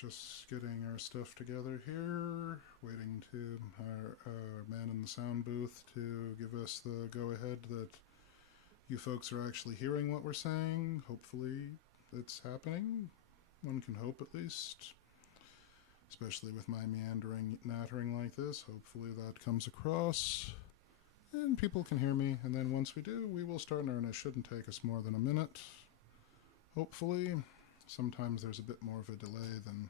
just getting our stuff together here. Waiting to our man in the sound booth to give us the go-ahead that you folks are actually hearing what we're saying. Hopefully it's happening. One can hope at least. Especially with my meandering, nattering like this. Hopefully that comes across. And people can hear me. And then once we do, we will start in earnest. Shouldn't take us more than a minute. Hopefully. Sometimes there's a bit more of a delay than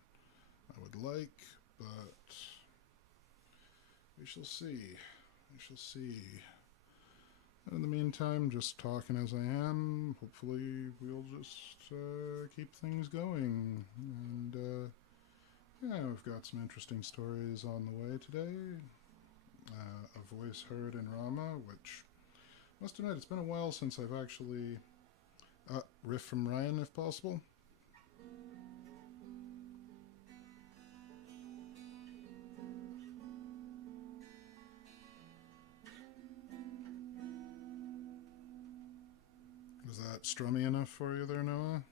I would like, but we shall see. We shall see. In the meantime, just talking as I am. Hopefully we'll just keep things going. And yeah, we've got some interesting stories on the way today. A voice heard in Rama, which, must admit, it's been a while since I've actually... riff from Ryan, if possible. Was that strummy enough for you there, Noah?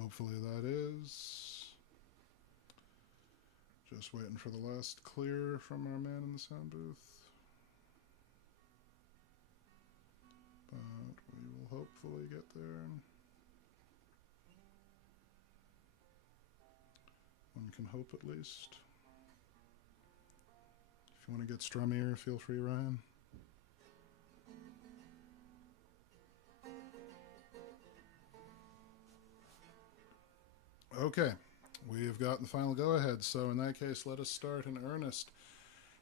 Hopefully that is. Just waiting for the last clear from our man in the sound booth. But we will hopefully get there. One can hope at least. If you want to get strummier, feel free, Ryan. Okay, we have gotten the final go-ahead, so in that case, let us start in earnest.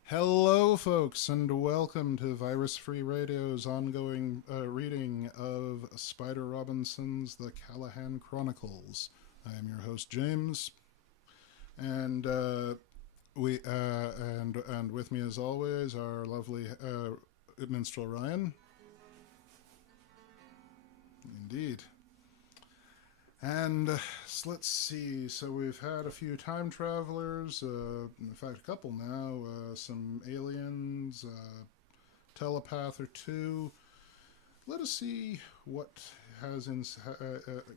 Hello, folks, and welcome to Virus Free Radio's ongoing reading of Spider Robinson's The Callahan Chronicles. I am your host, James, and and with me, as always, our lovely minstrel Ryan. Indeed. And let's see, so we've had a few time travelers, in fact a couple now, some aliens, telepath or two. Let us see what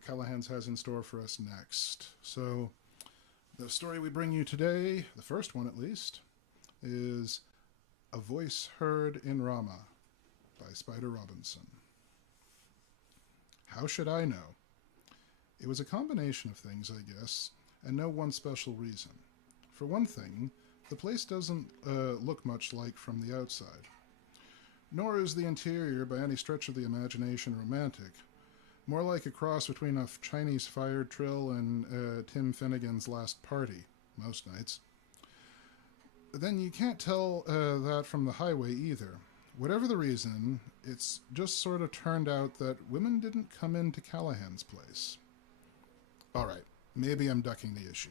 Callahan's has in store for us next. So the story we bring you today, the first one at least, is A Voice Heard in Rama by Spider Robinson. How should I know? It was a combination of things, I guess, and no one special reason. For one thing, the place doesn't look much like from the outside. Nor is the interior by any stretch of the imagination romantic. More like a cross between a Chinese fire drill and Tim Finnegan's Last Party, most nights. Then you can't tell that from the highway either. Whatever the reason, it's just sort of turned out that women didn't come into Callahan's place. All right, maybe I'm ducking the issue.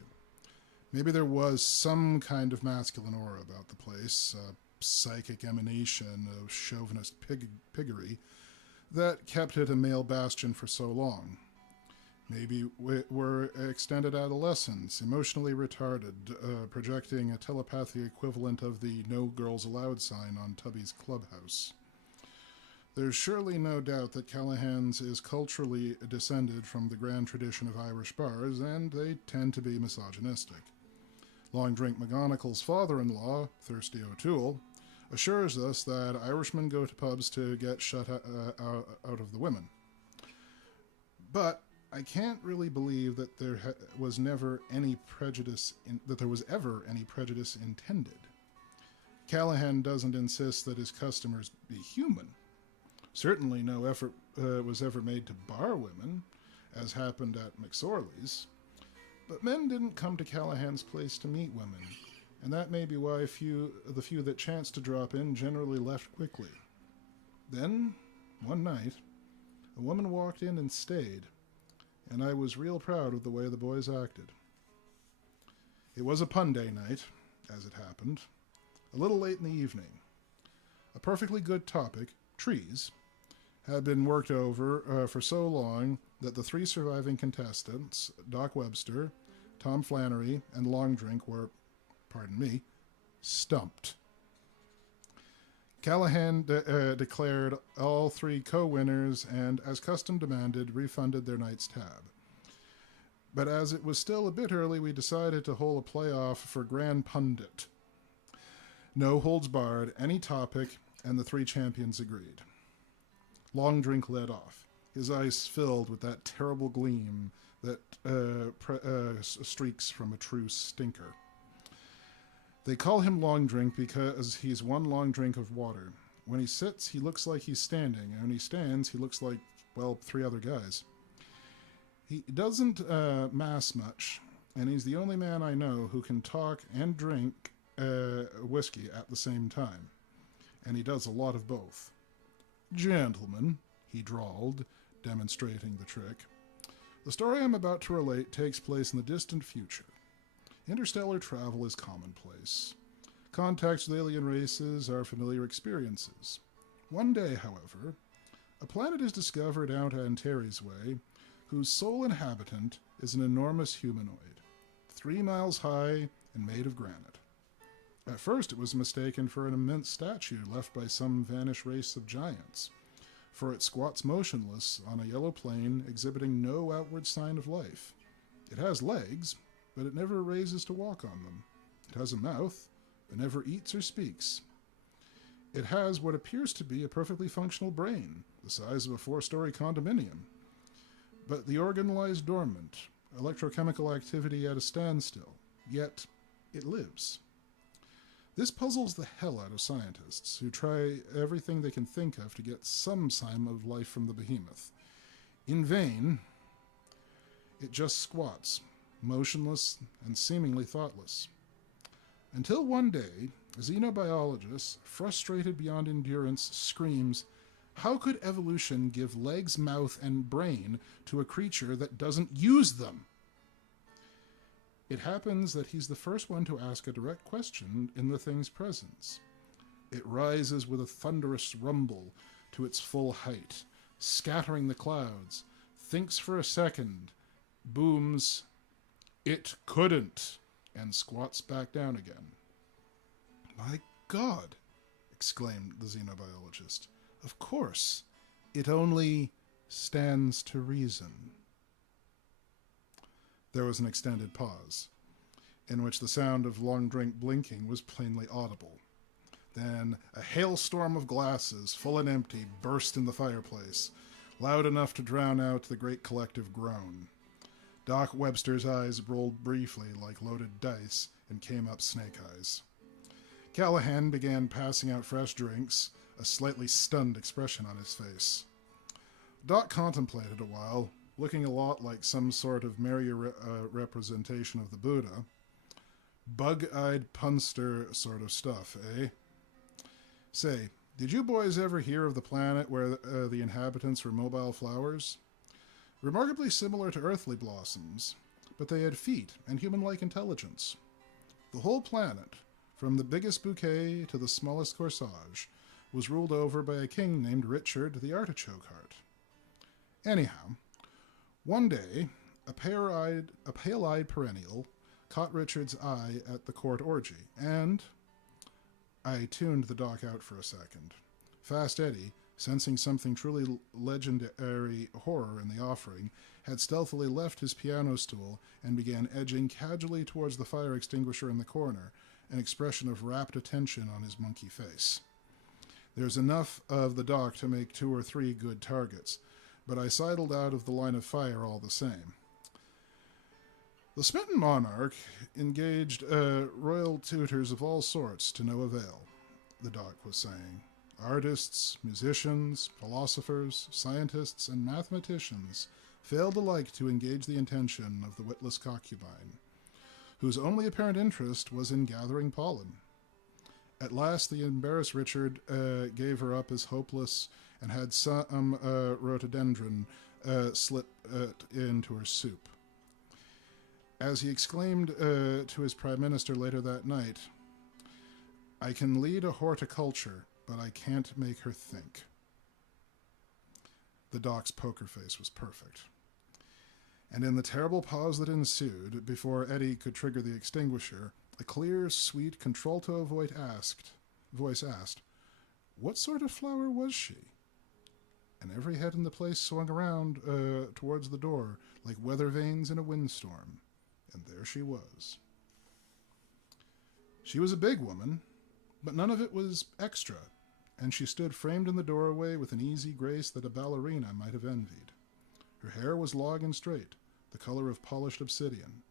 Maybe there was some kind of masculine aura about the place, a psychic emanation of chauvinist piggery that kept it a male bastion for so long. Maybe we're extended adolescents, emotionally retarded, projecting a telepathy equivalent of the No Girls Allowed sign on Tubby's clubhouse. There's surely no doubt that Callahan's is culturally descended from the grand tradition of Irish bars, and they tend to be misogynistic. Long Drink McGonagall's father-in-law, Thirsty O'Toole, assures us that Irishmen go to pubs to get shut out of the women. But I can't really believe that there was ever any prejudice intended. Callahan doesn't insist that his customers be human. Certainly no effort was ever made to bar women, as happened at McSorley's. But men didn't come to Callahan's place to meet women, and that may be why the few that chanced to drop in generally left quickly. Then, one night, a woman walked in and stayed, and I was real proud of the way the boys acted. It was a pun day night, as it happened, a little late in the evening. A perfectly good topic, trees, had been worked over for so long that the three surviving contestants, Doc Webster, Tom Flannery, and Long Drink, were, pardon me, stumped. Callahan declared all three co-winners and, as custom demanded, refunded their night's tab. But as it was still a bit early, we decided to hold a playoff for Grand Pundit. No holds barred, any topic, and the three champions agreed. Long Drink led off, his eyes filled with that terrible gleam that streaks from a true stinker. They call him Long Drink because he's one long drink of water. When he sits, he looks like he's standing, and when he stands, he looks like, well, three other guys. He doesn't mass much, and he's the only man I know who can talk and drink whiskey at the same time. And he does a lot of both. Gentlemen, he drawled, demonstrating the trick. The story I'm about to relate takes place in the distant future. Interstellar travel is commonplace. Contacts with alien races are familiar experiences. One day, however, a planet is discovered out Antares Way, whose sole inhabitant is an enormous humanoid, 3 miles high and made of granite. At first it was mistaken for an immense statue left by some vanished race of giants, for it squats motionless on a yellow plain exhibiting no outward sign of life. It has legs, but it never raises to walk on them. It has a mouth, but never eats or speaks. It has what appears to be a perfectly functional brain, the size of a 4-story condominium. But the organ lies dormant, electrochemical activity at a standstill, yet it lives. This puzzles the hell out of scientists, who try everything they can think of to get some sign of life from the behemoth. In vain, it just squats, motionless and seemingly thoughtless. Until one day, a xenobiologist, frustrated beyond endurance, screams, "How could evolution give legs, mouth, and brain to a creature that doesn't use them?" It happens that he's the first one to ask a direct question in the thing's presence. It rises with a thunderous rumble to its full height, scattering the clouds, thinks for a second, booms, "It couldn't," and squats back down again. "My God," exclaimed the xenobiologist. "Of course, it only stands to reason." There was an extended pause, in which the sound of Long Drink blinking was plainly audible. Then a hailstorm of glasses, full and empty, burst in the fireplace, loud enough to drown out the great collective groan. Doc Webster's eyes rolled briefly like loaded dice and came up snake eyes. Callahan began passing out fresh drinks, a slightly stunned expression on his face. Doc contemplated a while, looking a lot like some sort of merry representation of the Buddha. Bug-eyed punster sort of stuff, eh? Say, did you boys ever hear of the planet where the inhabitants were mobile flowers? Remarkably similar to earthly blossoms, but they had feet and human-like intelligence. The whole planet, from the biggest bouquet to the smallest corsage, was ruled over by a king named Richard the Artichoke Heart. Anyhow, one day, a pale-eyed perennial caught Richard's eye at the court orgy, and... I tuned the doc out for a second. Fast Eddie, sensing something truly legendary horror in the offering, had stealthily left his piano stool and began edging casually towards the fire extinguisher in the corner, an expression of rapt attention on his monkey face. There's enough of the doc to make 2 or 3 good targets, but I sidled out of the line of fire all the same. The smitten monarch engaged royal tutors of all sorts to no avail, the doc was saying. Artists, musicians, philosophers, scientists, and mathematicians failed alike to engage the attention of the witless concubine, whose only apparent interest was in gathering pollen. At last the embarrassed Richard gave her up as hopeless and had some rhododendron slip into her soup. As he exclaimed to his prime minister later that night, "I can lead a horticulture, but I can't make her think." The doc's poker face was perfect. And in the terrible pause that ensued, before Eddie could trigger the extinguisher, a clear, sweet contralto voice asked, "What sort of flower was she?" And every head in the place swung around towards the door like weather vanes in a windstorm. And there she was. She was a big woman, but none of it was extra, and she stood framed in the doorway with an easy grace that a ballerina might have envied. Her hair was long and straight, the color of polished obsidian.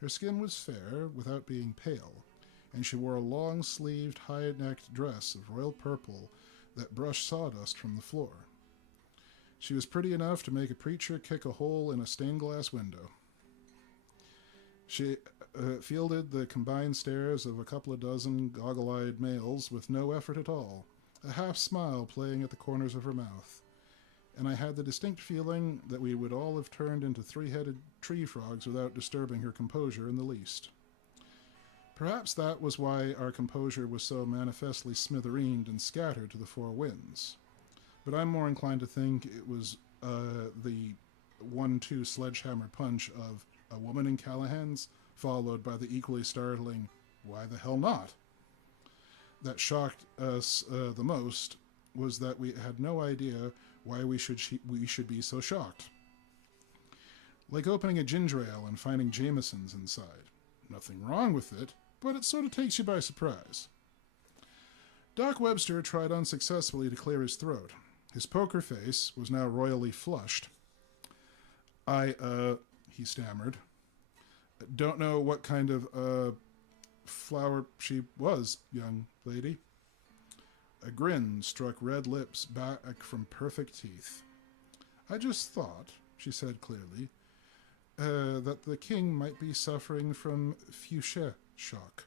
Her skin was fair, without being pale, and she wore a long-sleeved, high-necked dress of royal purple that brushed sawdust from the floor. She was pretty enough to make a preacher kick a hole in a stained-glass window. She fielded the combined stares of a couple of dozen goggle-eyed males with no effort at all, a half-smile playing at the corners of her mouth, and I had the distinct feeling that we would all have turned into three-headed tree frogs without disturbing her composure in the least. Perhaps that was why our composure was so manifestly smithereened and scattered to the four winds. But I'm more inclined to think it was the 1-2 sledgehammer punch of a woman in Callahan's, followed by the equally startling, "Why the hell not?" That shocked us the most was that we had no idea why we should be so shocked. Like opening a ginger ale and finding Jameson's inside. Nothing wrong with it, but it sort of takes you by surprise. Doc Webster tried unsuccessfully to clear his throat. His poker face was now royally flushed. He stammered. "Don't know what kind of, flower she was, young lady." A grin struck red lips back from perfect teeth. "I just thought," she said clearly, "that the king might be suffering from Fouché shock."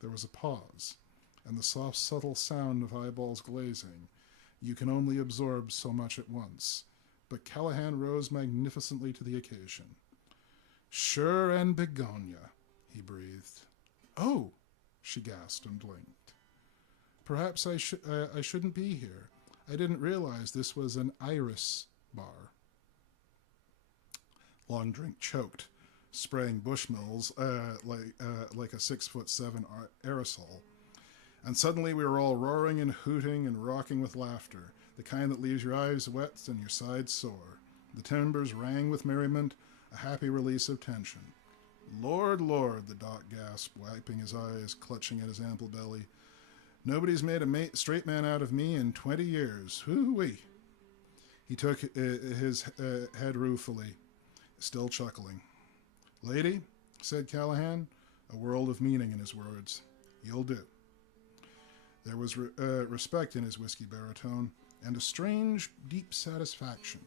There was a pause, and the soft, subtle sound of eyeballs glazing. You can only absorb so much at once. But Callahan rose magnificently to the occasion. "Sure and begonia," he breathed. "Oh," she gasped and blinked. "Perhaps I shouldn't be here. I didn't realize this was an iris bar." Long Drink choked, spraying Bushmills like a 6'7" aerosol. And suddenly we were all roaring and hooting and rocking with laughter, the kind that leaves your eyes wet and your sides sore. The timbers rang with merriment, a happy release of tension. "Lord, Lord," the doc gasped, wiping his eyes, clutching at his ample belly. "Nobody's made a straight man out of me in 20 years. Hoo-wee." He took his head ruefully, still chuckling. "Lady," said Callahan, a world of meaning in his words, "you'll do." There was respect in his whiskey baritone, and a strange, deep satisfaction.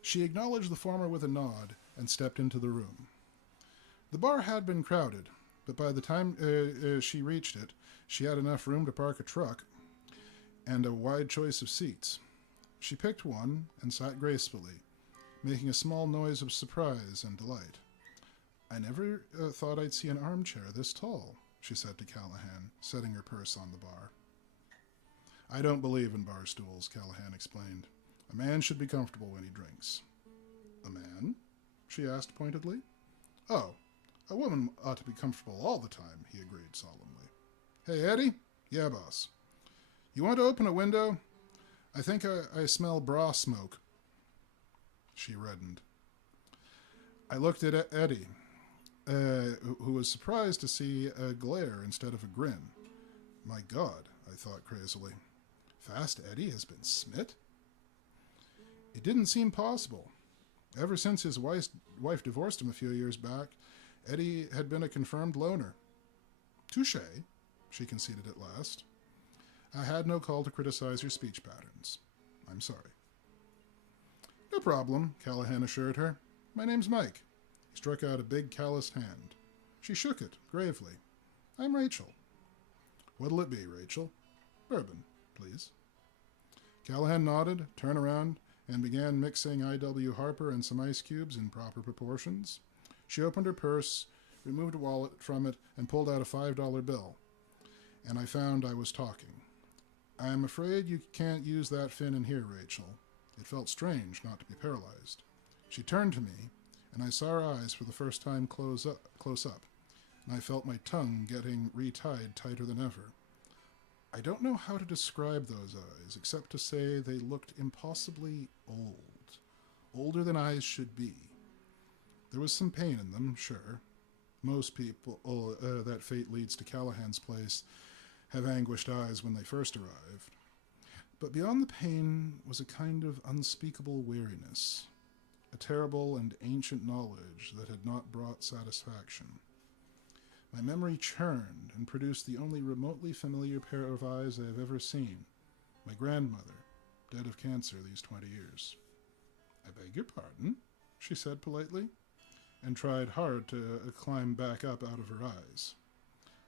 She acknowledged the former with a nod and stepped into the room. The bar had been crowded, but by the time she reached it, she had enough room to park a truck and a wide choice of seats. She picked one and sat gracefully, making a small noise of surprise and delight. "I never thought I'd see an armchair this tall," she said to Callahan, setting her purse on the bar. "I don't believe in bar stools," Callahan explained. "A man should be comfortable when he drinks." "A man?" she asked pointedly. "Oh, a woman ought to be comfortable all the time," he agreed solemnly. "Hey, Eddie?" "Yeah, boss." "You want to open a window? I think I smell bra smoke." She reddened. I looked at Eddie, who was surprised to see a glare instead of a grin. My God, I thought crazily. Fast Eddie has been smit? It didn't seem possible. Ever since his wife divorced him a few years back, Eddie had been a confirmed loner. "Touché," she conceded at last. "I had no call to criticize your speech patterns. I'm sorry." "No problem," Callahan assured her. "My name's Mike." He struck out a big calloused hand. She shook it, gravely. "I'm Rachel." "What'll it be, Rachel?" "Bourbon, please." Callahan nodded, turned around, and began mixing I.W. Harper and some ice cubes in proper proportions. She opened her purse, removed a wallet from it, and pulled out a $5 bill. And I found I was talking. "I'm afraid you can't use that fin in here, Rachel." It felt strange not to be paralyzed. She turned to me, and I saw her eyes for the first time close up, and I felt my tongue getting retied tighter than ever. I don't know how to describe those eyes, except to say they looked impossibly old. Older than eyes should be. There was some pain in them, sure. Most people that fate leads to Callahan's place have anguished eyes when they first arrived. But beyond the pain was a kind of unspeakable weariness, a terrible and ancient knowledge that had not brought satisfaction. My memory churned and produced the only remotely familiar pair of eyes I have ever seen. My grandmother, dead of cancer these 20 years. "I beg your pardon," she said politely, and tried hard to climb back up out of her eyes.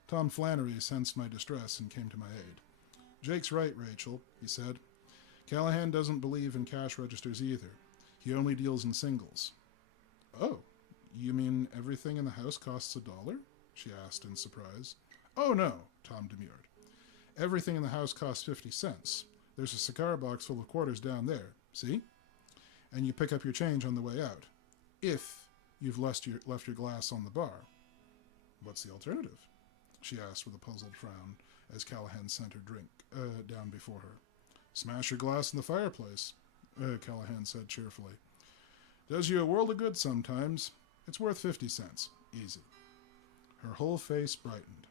Tom Flannery sensed my distress and came to my aid. "Jake's right, Rachel," he said. "Callahan doesn't believe in cash registers either. He only deals in singles." "Oh, you mean everything in the house costs $1?" she asked in surprise. "Oh, no," Tom demurred. "Everything in the house costs 50 cents. There's a cigar box full of quarters down there, see? And you pick up your change on the way out, if you've left your glass on the bar." "What's the alternative?" she asked with a puzzled frown as Callahan sent her drink down before her. "Smash your glass in the fireplace," Callahan said cheerfully. "Does you a world of good sometimes. It's worth 50 cents. Easy." Her whole face brightened.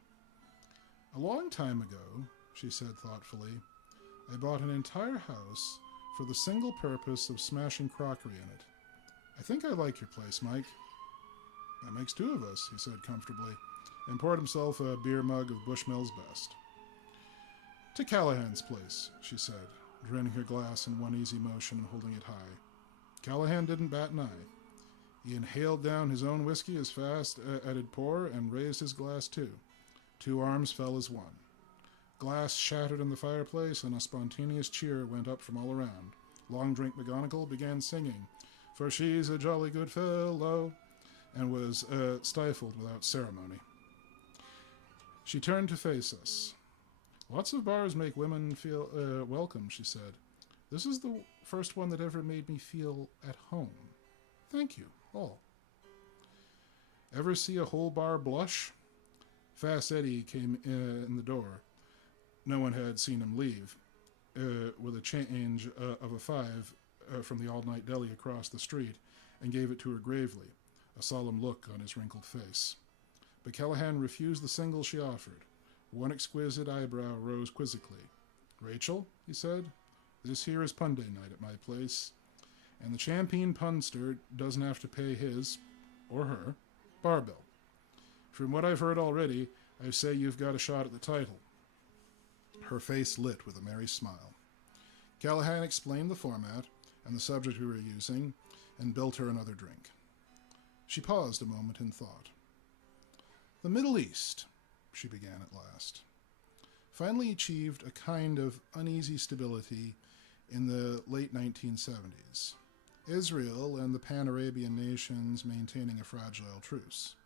"A long time ago," she said thoughtfully, "I bought an entire house for the single purpose of smashing crockery in it. I think I like your place, Mike." "That makes two of us," he said comfortably, and poured himself a beer mug of Bushmill's best. "To Callahan's place," she said, draining her glass in one easy motion and holding it high. Callahan didn't bat an eye. He inhaled down his own whiskey as fast as it'd pour and raised his glass too. Two arms fell as one. Glass shattered in the fireplace, and a spontaneous cheer went up from all around. Long Drink McGonagall began singing, "For she's a jolly good fellow," and was stifled without ceremony. She turned to face us. "Lots of bars make women feel welcome," she said. "This is the first one that ever made me feel at home. Thank you, all." "Ever see a whole bar blush?" Fast Eddie came in the door. No one had seen him leave, with a change of a $5 from the all-night deli across the street, and gave it to her gravely, a solemn look on his wrinkled face. But Callahan refused the single she offered. One exquisite eyebrow rose quizzically. "Rachel," he said, "this here is pun day night at my place, and the champagne punster doesn't have to pay his, or her, bar bill. From what I've heard already, I say you've got a shot at the title." Her face lit with a merry smile. Callahan explained the format and the subject we were using, and built her another drink. She paused a moment in thought. "The Middle East," she began at last, "finally achieved a kind of uneasy stability in the late 1970s. Israel and the Pan-Arabian nations maintaining a fragile truce.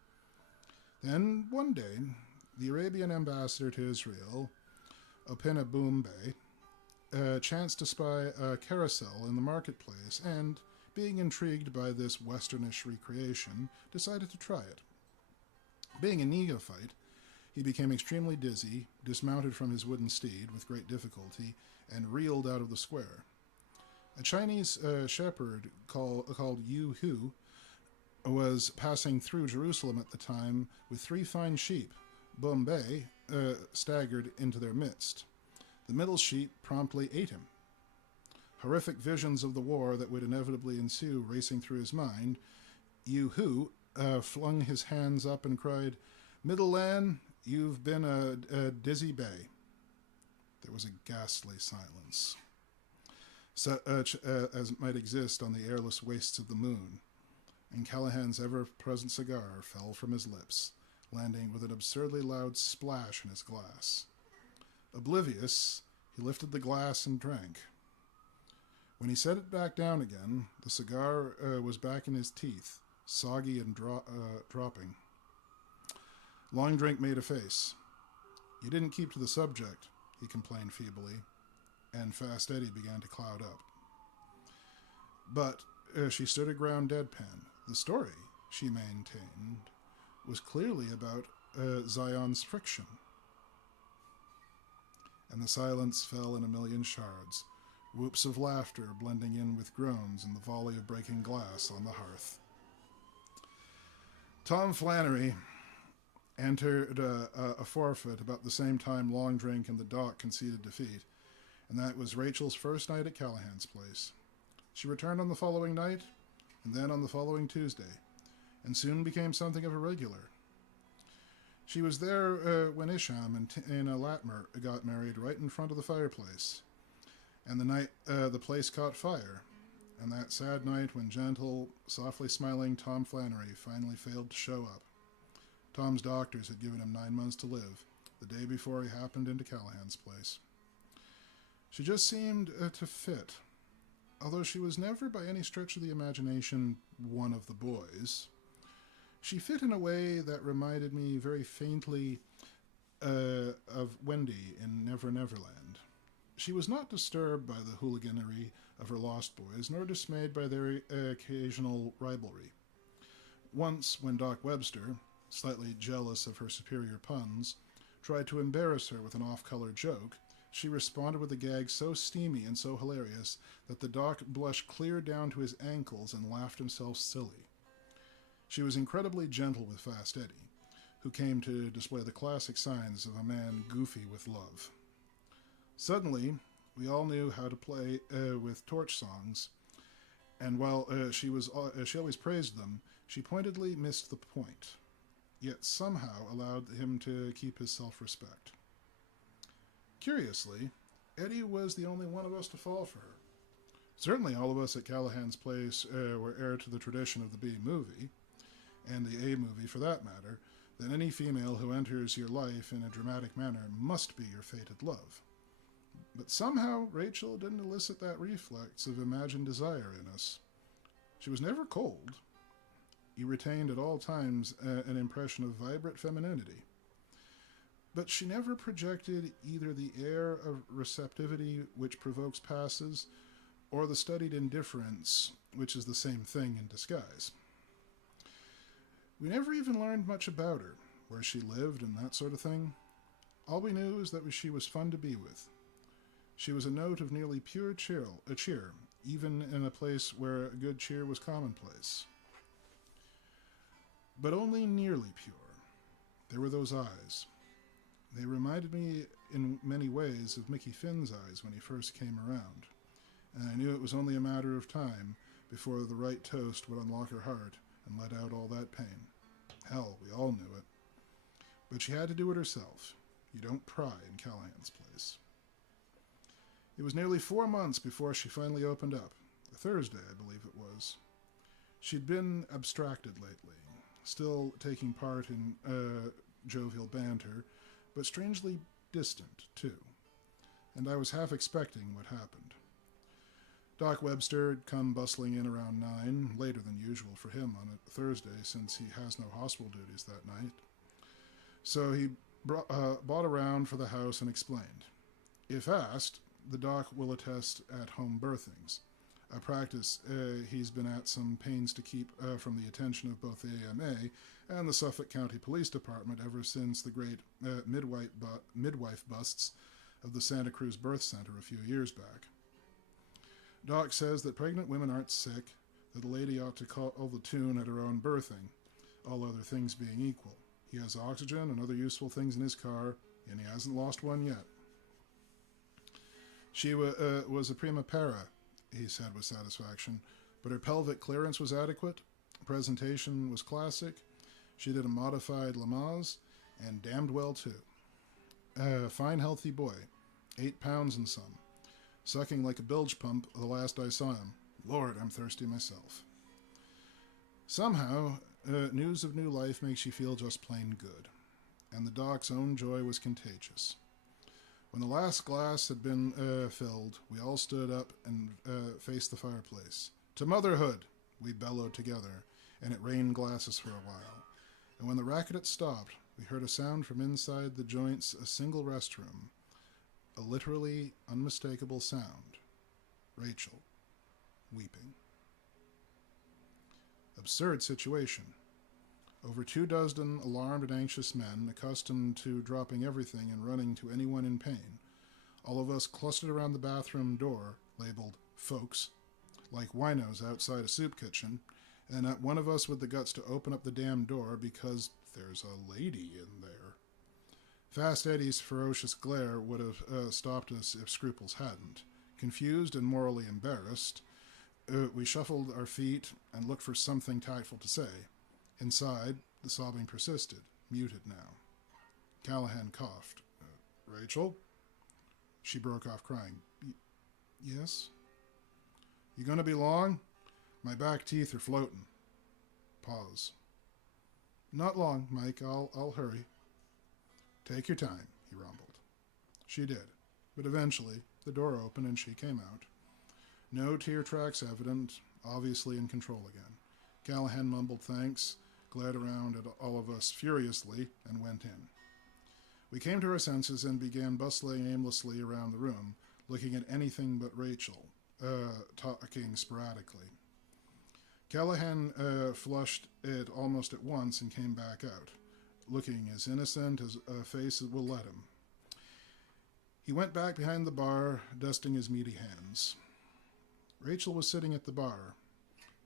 Then, one day, the Arabian ambassador to Israel, Opina Bey, chanced to spy a carousel in the marketplace and, being intrigued by this westernish recreation, decided to try it. Being a neophyte, he became extremely dizzy, dismounted from his wooden steed with great difficulty, and reeled out of the square. A Chinese shepherd called Yu Hu was passing through Jerusalem at the time with 3 fine sheep. Bombay staggered into their midst. The middle sheep promptly ate him. Horrific visions of the war that would inevitably ensue racing through his mind, Yu Hu flung his hands up and cried, "Middle Land, you've been a dizzy bay." There was a ghastly silence, such as might exist on the airless wastes of the moon, and Callahan's ever-present cigar fell from his lips, landing with an absurdly loud splash in his glass. Oblivious, he lifted the glass and drank. When he set it back down again, the cigar was back in his teeth, soggy and dropping. Long Drink made a face. "You didn't keep to the subject," he complained feebly, and Fast Eddie began to cloud up. But she stood her ground deadpan. The story, she maintained, was clearly about Zion's friction. and the silence fell in a million shards, whoops of laughter blending in with groans and the volley of breaking glass on the hearth. Tom Flannery entered a forfeit about the same time Long Drink and the Doc conceded defeat, and that was Rachel's first night at Callahan's place. She returned on the following night, and then on the following Tuesday, and soon became something of a regular. She was there when Isham and Latmer got married right in front of the fireplace, and the night the place caught fire, and that sad night when gentle, softly smiling Tom Flannery finally failed to show up. Tom's doctors had given him 9 months to live, the day before he happened into Callahan's place. She just seemed to fit, although she was never by any stretch of the imagination one of the boys. She fit in a way that reminded me very faintly of Wendy in Never Neverland. She was not disturbed by the hooliganery of her lost boys, nor dismayed by their occasional rivalry. Once, when Doc Webster, slightly jealous of her superior puns, tried to embarrass her with an off-color joke, she responded with a gag so steamy and so hilarious that the Doc blushed clear down to his ankles and laughed himself silly. She was incredibly gentle with Fast Eddie, who came to display the classic signs of a man goofy with love. Suddenly, we all knew how to play with torch songs, and while she always praised them, she pointedly missed the point, yet somehow allowed him to keep his self-respect. Curiously, Eddie was the only one of us to fall for her. Certainly all of us at Callahan's place were heir to the tradition of the B movie, and the A movie for that matter, that any female who enters your life in a dramatic manner must be your fated love. But somehow Rachel didn't elicit that reflex of imagined desire in us. She was never cold. You retained at all times an impression of vibrant femininity. But she never projected either the air of receptivity which provokes passes, or the studied indifference, which is the same thing in disguise. We never even learned much about her, where she lived and that sort of thing. All we knew is that she was fun to be with. She was a note of nearly pure cheer, even in a place where a good cheer was commonplace. But only nearly pure. There were those eyes. They reminded me in many ways of Mickey Finn's eyes when he first came around, and I knew it was only a matter of time before the right toast would unlock her heart and let out all that pain. Hell, we all knew it. But she had to do it herself. You don't pry in Callahan's place. It was nearly 4 months before she finally opened up. A Thursday, I believe it was. She'd been abstracted lately, still taking part in jovial banter, but strangely distant, too. And I was half expecting what happened. Doc Webster had come bustling in around 9, later than usual for him on a Thursday since he has no hospital duties that night. So he bought around for the house and explained. If asked, the doc will attest at home birthings, a practice he's been at some pains to keep from the attention of both the AMA and the Suffolk County Police Department ever since the great midwife busts of the Santa Cruz Birth Center a few years back. Doc says that pregnant women aren't sick, that a lady ought to call the tune at her own birthing, all other things being equal. He has oxygen and other useful things in his car, and he hasn't lost one yet. She was a prima para, he said with satisfaction, but her pelvic clearance was adequate, presentation was classic, she did a modified Lamaze, and damned well too. Fine healthy boy, 8 pounds and some, sucking like a bilge pump the last I saw him. Lord, I'm thirsty myself. Somehow, news of new life makes you feel just plain good, and the doc's own joy was contagious. When the last glass had been filled, we all stood up and faced the fireplace. To motherhood, we bellowed together, and it rained glasses for a while. And when the racket had stopped, we heard a sound from inside the joints, a single restroom, a literally unmistakable sound. Rachel, weeping. Absurd situation. Over 24 alarmed and anxious men, accustomed to dropping everything and running to anyone in pain, All of us clustered around the bathroom door, labeled folks, like winos outside a soup kitchen, and not one of us with the guts to open up the damn door because there's a lady in there. Fast Eddie's ferocious glare would have stopped us if scruples hadn't. Confused and morally embarrassed, we shuffled our feet and looked for something tactful to say. Inside, the sobbing persisted, muted now. Callahan coughed. Rachel? She broke off crying. Yes? You gonna be long? My back teeth are floating. Pause. Not long, Mike. I'll hurry. Take your time, he rumbled. She did, but eventually the door opened and she came out. No tear tracks evident, obviously in control again. Callahan mumbled thanks, glared around at all of us furiously, and went in. We came to our senses and began bustling aimlessly around the room, looking at anything but Rachel, talking sporadically. Callahan flushed it almost at once and came back out, looking as innocent as a face will let him. He went back behind the bar, dusting his meaty hands. Rachel was sitting at the bar,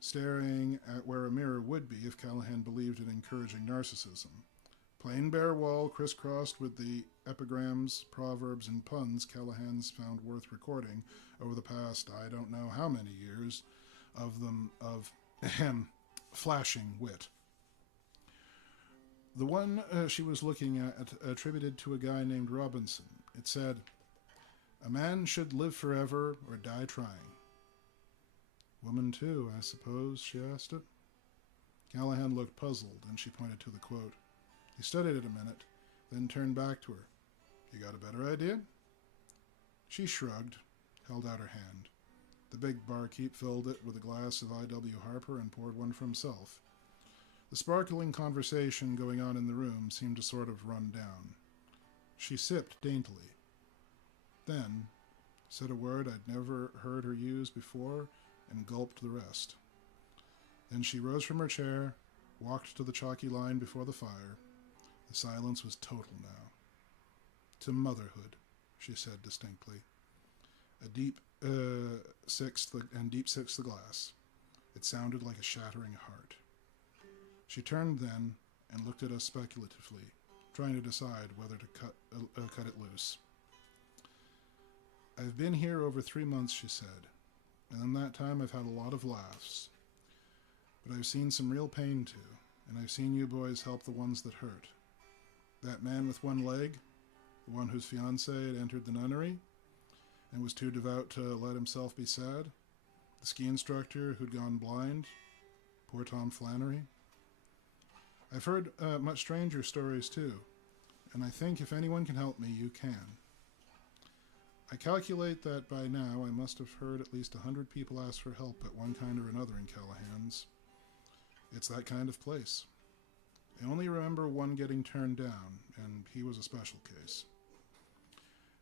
staring at where a mirror would be if Callahan believed in encouraging narcissism. Plain bare wall crisscrossed with the epigrams, proverbs, and puns Callahan's found worth recording over the past I don't know how many years of them of flashing wit. The one she was looking at attributed to a guy named Robinson. It said, "A man should live forever or die trying." Woman too, I suppose, she asked it. Callahan looked puzzled, and she pointed to the quote. He studied it a minute, then turned back to her. You got a better idea? She shrugged, held out her hand. The big barkeep filled it with a glass of I.W. Harper and poured one for himself. The sparkling conversation going on in the room seemed to sort of run down. She sipped daintily. Then said a word I'd never heard her use before and gulped the rest. Then she rose from her chair, walked to the chalky line before the fire. The silence was total now. To motherhood, she said distinctly. A deep sixth the glass. It sounded like a shattering heart. She turned then and looked at us speculatively, trying to decide whether to cut it loose. I've been here over 3 months, she said, and in that time I've had a lot of laughs. But I've seen some real pain too, and I've seen you boys help the ones that hurt. That man with one leg, the one whose fiancée had entered the nunnery and was too devout to let himself be sad, the ski instructor who'd gone blind, poor Tom Flannery. I've heard much stranger stories too, and I think if anyone can help me, you can. I calculate that by now I must have heard at least 100 people ask for help at one kind or another in Callahan's. It's that kind of place. I only remember one getting turned down, and he was a special case.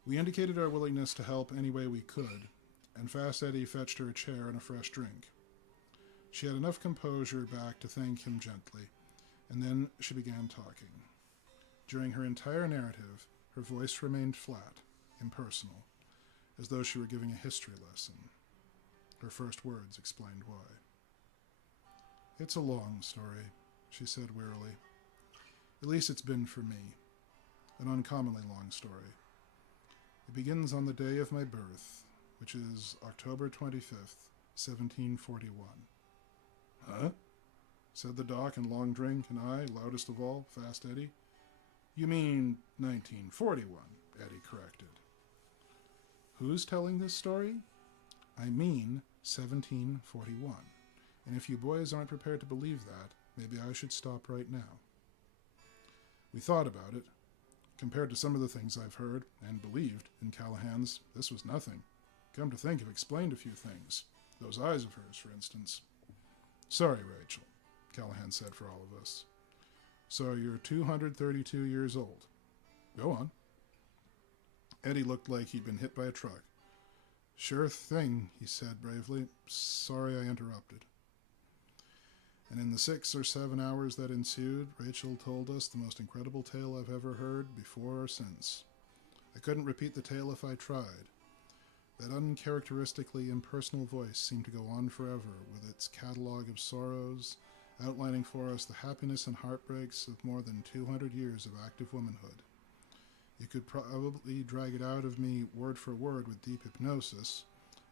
We indicated our willingness to help any way we could, and Fast Eddie fetched her a chair and a fresh drink. She had enough composure back to thank him gently, and then she began talking. During her entire narrative, her voice remained flat, impersonal, as though she were giving a history lesson. Her first words explained why. It's a long story, she said wearily. At least it's been for me. An uncommonly long story. It begins on the day of my birth, which is October 25th, 1741. Huh? Said the doc and Long Drink and I, loudest of all, Fast Eddie. You mean 1941, Eddie corrected. Who's telling this story? I mean 1741. And if you boys aren't prepared to believe that, maybe I should stop right now. We thought about it. Compared to some of the things I've heard and believed in Callahan's, this was nothing. Come to think, I've explained a few things. Those eyes of hers, for instance. Sorry, Rachel, Callahan said for all of us. So you're 232 years old. Go on. Eddie looked like he'd been hit by a truck. Sure thing, he said bravely. Sorry I interrupted. And in the 6 or 7 hours that ensued, Rachel told us the most incredible tale I've ever heard before or since. I couldn't repeat the tale if I tried. That uncharacteristically impersonal voice seemed to go on forever, with its catalogue of sorrows, outlining for us the happiness and heartbreaks of more than 200 years of active womanhood. You could probably drag it out of me word for word with deep hypnosis,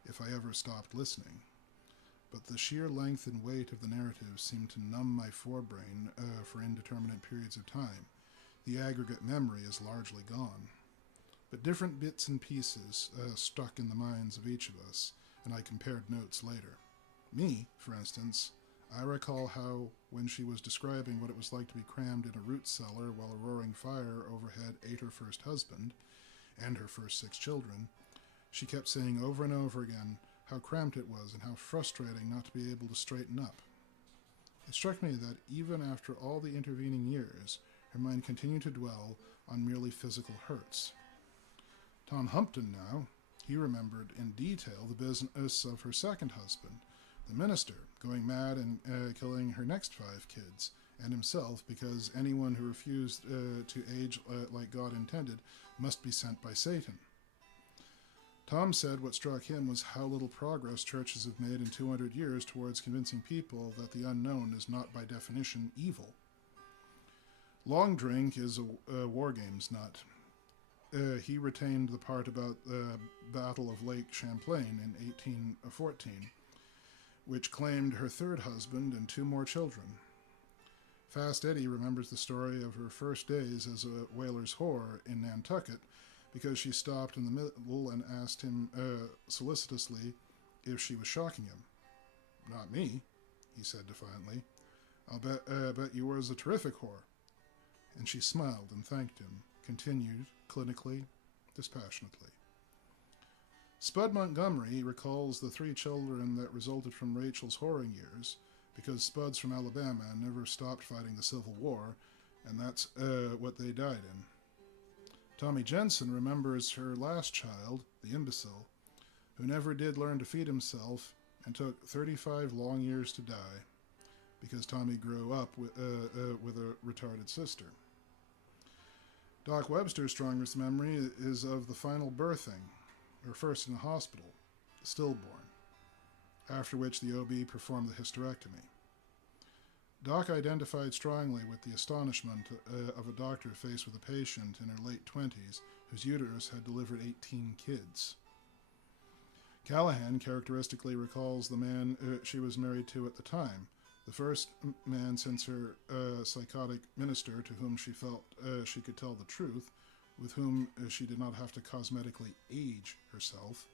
if I ever stopped listening. But the sheer length and weight of the narrative seemed to numb my forebrain for indeterminate periods of time. The aggregate memory is largely gone. But different bits and pieces stuck in the minds of each of us, and I compared notes later. Me, for instance, I recall how, when she was describing what it was like to be crammed in a root cellar while a roaring fire overhead ate her first husband, and her first 6 children, she kept saying over and over again how cramped it was and how frustrating not to be able to straighten up. It struck me that even after all the intervening years, her mind continued to dwell on merely physical hurts. Tom Humpton now, he remembered in detail the business of her second husband, the minister, going mad and killing her next 5 kids, and himself, because anyone who refused to age like God intended must be sent by Satan. Tom said what struck him was how little progress churches have made in 200 years towards convincing people that the unknown is not by definition evil. Long Drink is a War Games nut. He retained the part about the Battle of Lake Champlain in 1814, which claimed her 3rd husband and 2 more children. Fast Eddie remembers the story of her first days as a whaler's whore in Nantucket, because she stopped in the middle and asked him solicitously if she was shocking him. "Not me," he said defiantly. "I'll bet you were a terrific whore." And she smiled and thanked him, continued, clinically, dispassionately. Spud Montgomery recalls the 3 children that resulted from Rachel's whoring years, because Spud's from Alabama and never stopped fighting the Civil War, and that's what they died in. Tommy Jensen remembers her last child, the imbecile, who never did learn to feed himself and took 35 long years to die, because Tommy grew up with a retarded sister. Doc Webster's strongest memory is of the final birthing, or first in the hospital, the stillborn, after which the OB performed the hysterectomy. Doc identified strongly with the astonishment of a doctor faced with a patient in her late 20s whose uterus had delivered 18 kids. Callahan characteristically recalls the man she was married to at the time, the first man since her psychotic minister to whom she felt she could tell the truth, with whom she did not have to cosmetically age herself,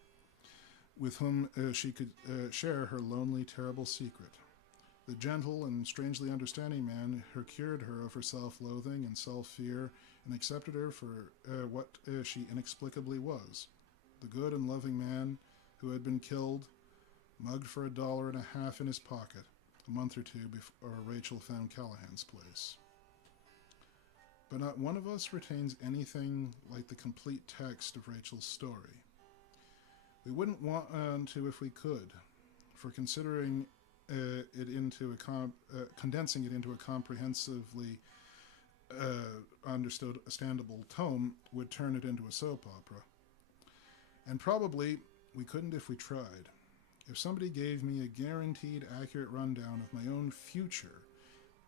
with whom she could share her lonely, terrible secret. The gentle and strangely understanding man who cured her of her self-loathing and self-fear and accepted her for what she inexplicably was. The good and loving man who had been killed, mugged for $1.50 in his pocket, a month or 2 before Rachel found Callahan's place. But not one of us retains anything like the complete text of Rachel's story. We wouldn't want to if we could, for considering condensing it into a comprehensively understandable tome would turn it into a soap opera. And probably we couldn't if we tried. If somebody gave me a guaranteed accurate rundown of my own future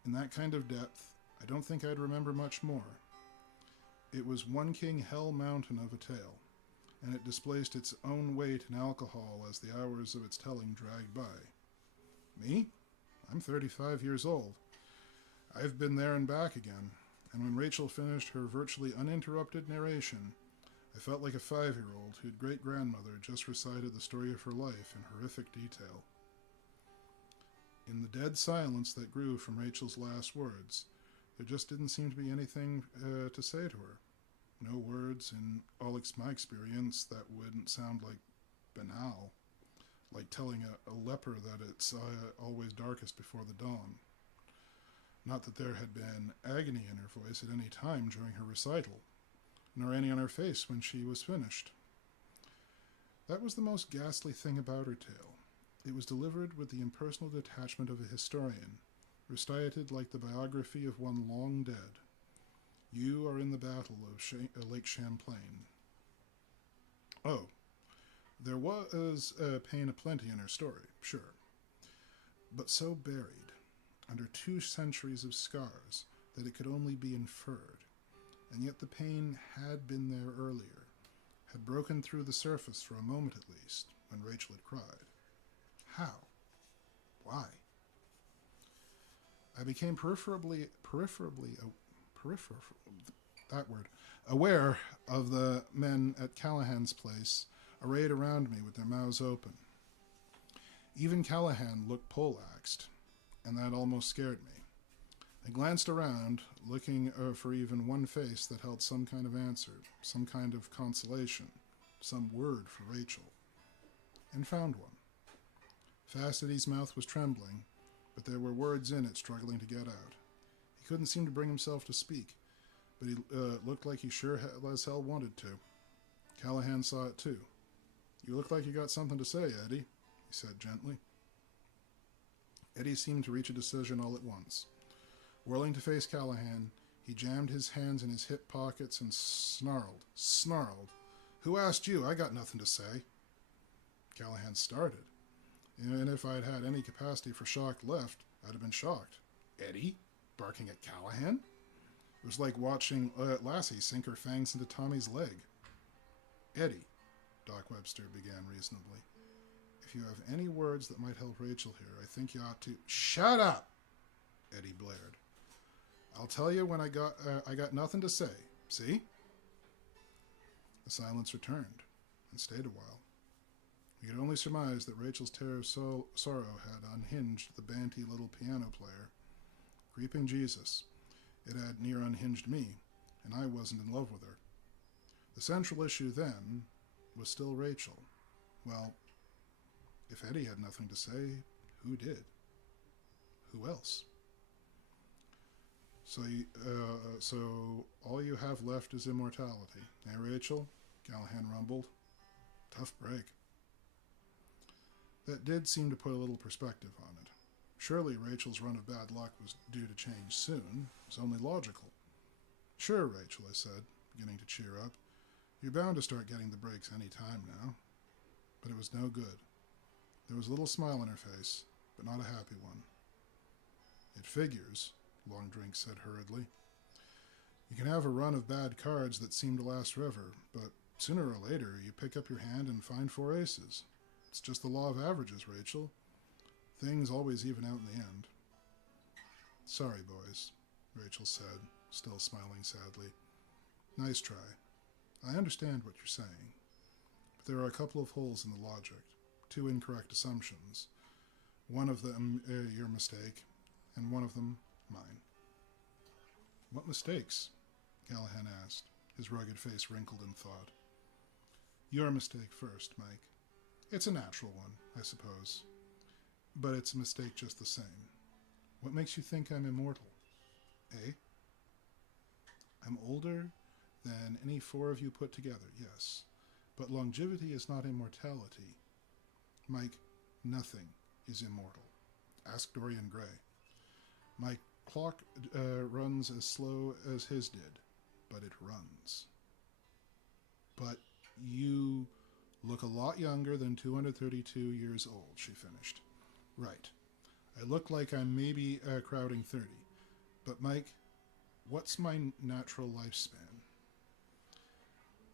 in that kind of depth, I don't think I'd remember much more. It was one king hell mountain of a tale, and it displaced its own weight in alcohol as the hours of its telling dragged by. Me? I'm 35 years old. I've been there and back again, and when Rachel finished her virtually uninterrupted narration, I felt like a 5-year-old whose great-grandmother just recited the story of her life in horrific detail. In the dead silence that grew from Rachel's last words, there just didn't seem to be anything to say to her. No words, in all my experience, that wouldn't sound like banal, like telling a leper that it's always darkest before the dawn. Not that there had been agony in her voice at any time during her recital, nor any on her face when she was finished. That was the most ghastly thing about her tale. It was delivered with the impersonal detachment of a historian, recited like the biography of one long dead. You are in the battle of Lake Champlain. Oh, there was pain aplenty in her story, sure, but so buried under 2 centuries of scars that it could only be inferred. And yet the pain had been there earlier, had broken through the surface for a moment at least, when Rachel had cried. How? Why? I became aware of the men at Callahan's place, arrayed around me with their mouths open. Even Callahan looked poleaxed, and that almost scared me. I glanced around, looking for even one face that held some kind of answer, some kind of consolation, some word for Rachel, and found one. Fastidy's mouth was trembling, but there were words in it struggling to get out. He couldn't seem to bring himself to speak, but he looked like he sure as hell wanted to. Callahan saw it too. "You look like you got something to say, Eddie," he said gently. Eddie seemed to reach a decision all at once. Whirling to face Callahan, he jammed his hands in his hip pockets and snarled. "Who asked you? I got nothing to say." Callahan started. And if I'd had any capacity for shock left, I'd have been shocked. Eddie? Barking at Callahan? It was like watching Lassie sink her fangs into Tommy's leg. "Eddie," Doc Webster began reasonably, "if you have any words that might help Rachel here, I think you ought to—" "Shut up!" Eddie blared. "I'll tell you when I got nothing to say. See?" The silence returned, and stayed a while. We could only surmise that Rachel's tear of sorrow had unhinged the banty little piano player. Creeping Jesus, it had near unhinged me, and I wasn't in love with her. The central issue then was still Rachel. Well, if Eddie had nothing to say, who did? Who else? So all you have left is immortality, eh, Rachel?" Callahan rumbled. "Tough break." That did seem to put a little perspective on it. Surely Rachel's run of bad luck was due to change soon. It was only logical. "Sure, Rachel," I said, beginning to cheer up. "You're bound to start getting the breaks any time now." But it was no good. There was a little smile on her face, but not a happy one. "It figures," Long Drink said hurriedly. "You can have a run of bad cards that seem to last forever, but sooner or later you pick up your hand and find 4 aces. It's just the law of averages, Rachel. Things always even out in the end." "Sorry, boys," Rachel said, still smiling sadly. "Nice try. I understand what you're saying, but there are a couple of holes in the logic, 2 incorrect assumptions. One of them your mistake, and one of them mine." "What mistakes?" Callahan asked, his rugged face wrinkled in thought. "Your mistake first, Mike. It's a natural one, I suppose. But it's a mistake just the same. What makes you think I'm immortal? Eh? I'm older than any 4 of you put together, yes. But longevity is not immortality. Mike, nothing is immortal. Ask Dorian Gray. My clock runs as slow as his did, but it runs." "But you look a lot younger than 232 years old," she finished. "Right. I look like I'm maybe crowding 30. But Mike, what's my natural lifespan?"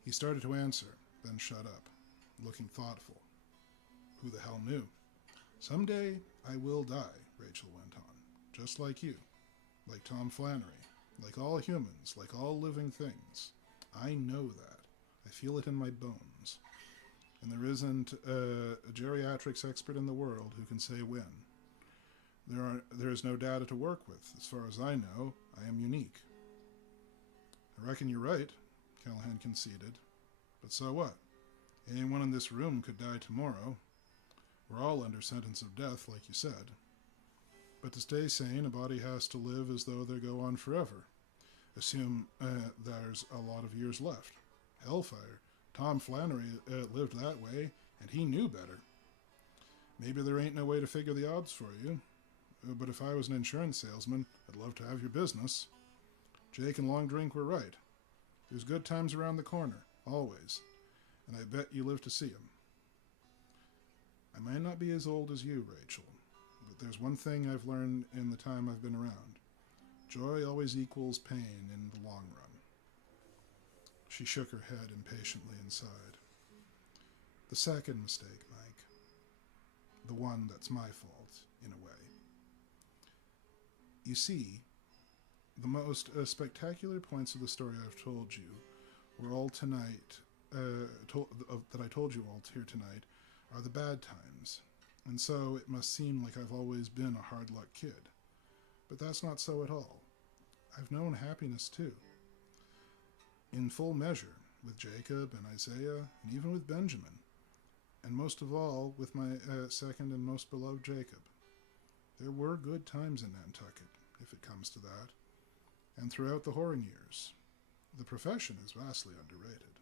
He started to answer, then shut up, looking thoughtful. Who the hell knew? "Someday I will die," Rachel went on, "just like you, like Tom Flannery, like all humans, like all living things. I know that. I feel it in my bones. And there isn't a geriatrics expert in the world who can say when. There is no data to work with. As far as I know, I am unique." "I reckon you're right," Callahan conceded. "But so what? Anyone in this room could die tomorrow. We're all under sentence of death, like you said. But to stay sane, a body has to live as though they go on forever. Assume there's a lot of years left. Hellfire. Tom Flannery lived that way, and he knew better. Maybe there ain't no way to figure the odds for you. But if I was an insurance salesman, I'd love to have your business. Jake and Long Drink were right. There's good times around the corner, always. and I bet you live to see him. I may not be as old as you, Rachel, but there's one thing I've learned in the time I've been around. Joy always equals pain in the long run. She shook her head impatiently and sighed. The second mistake, Mike. The one that's my fault, in a way. You see, the most spectacular points of the story I've told you were all tonight, that I told you all here tonight, are the bad times, and so it must seem like I've always been a hard-luck kid. But that's not so at all. I've known happiness too. In full measure, with Jacob and Isaiah, and even with Benjamin, and most of all with my second and most beloved Jacob. There were good times in Nantucket, if it comes to that, and throughout the whoring years. The profession is vastly underrated.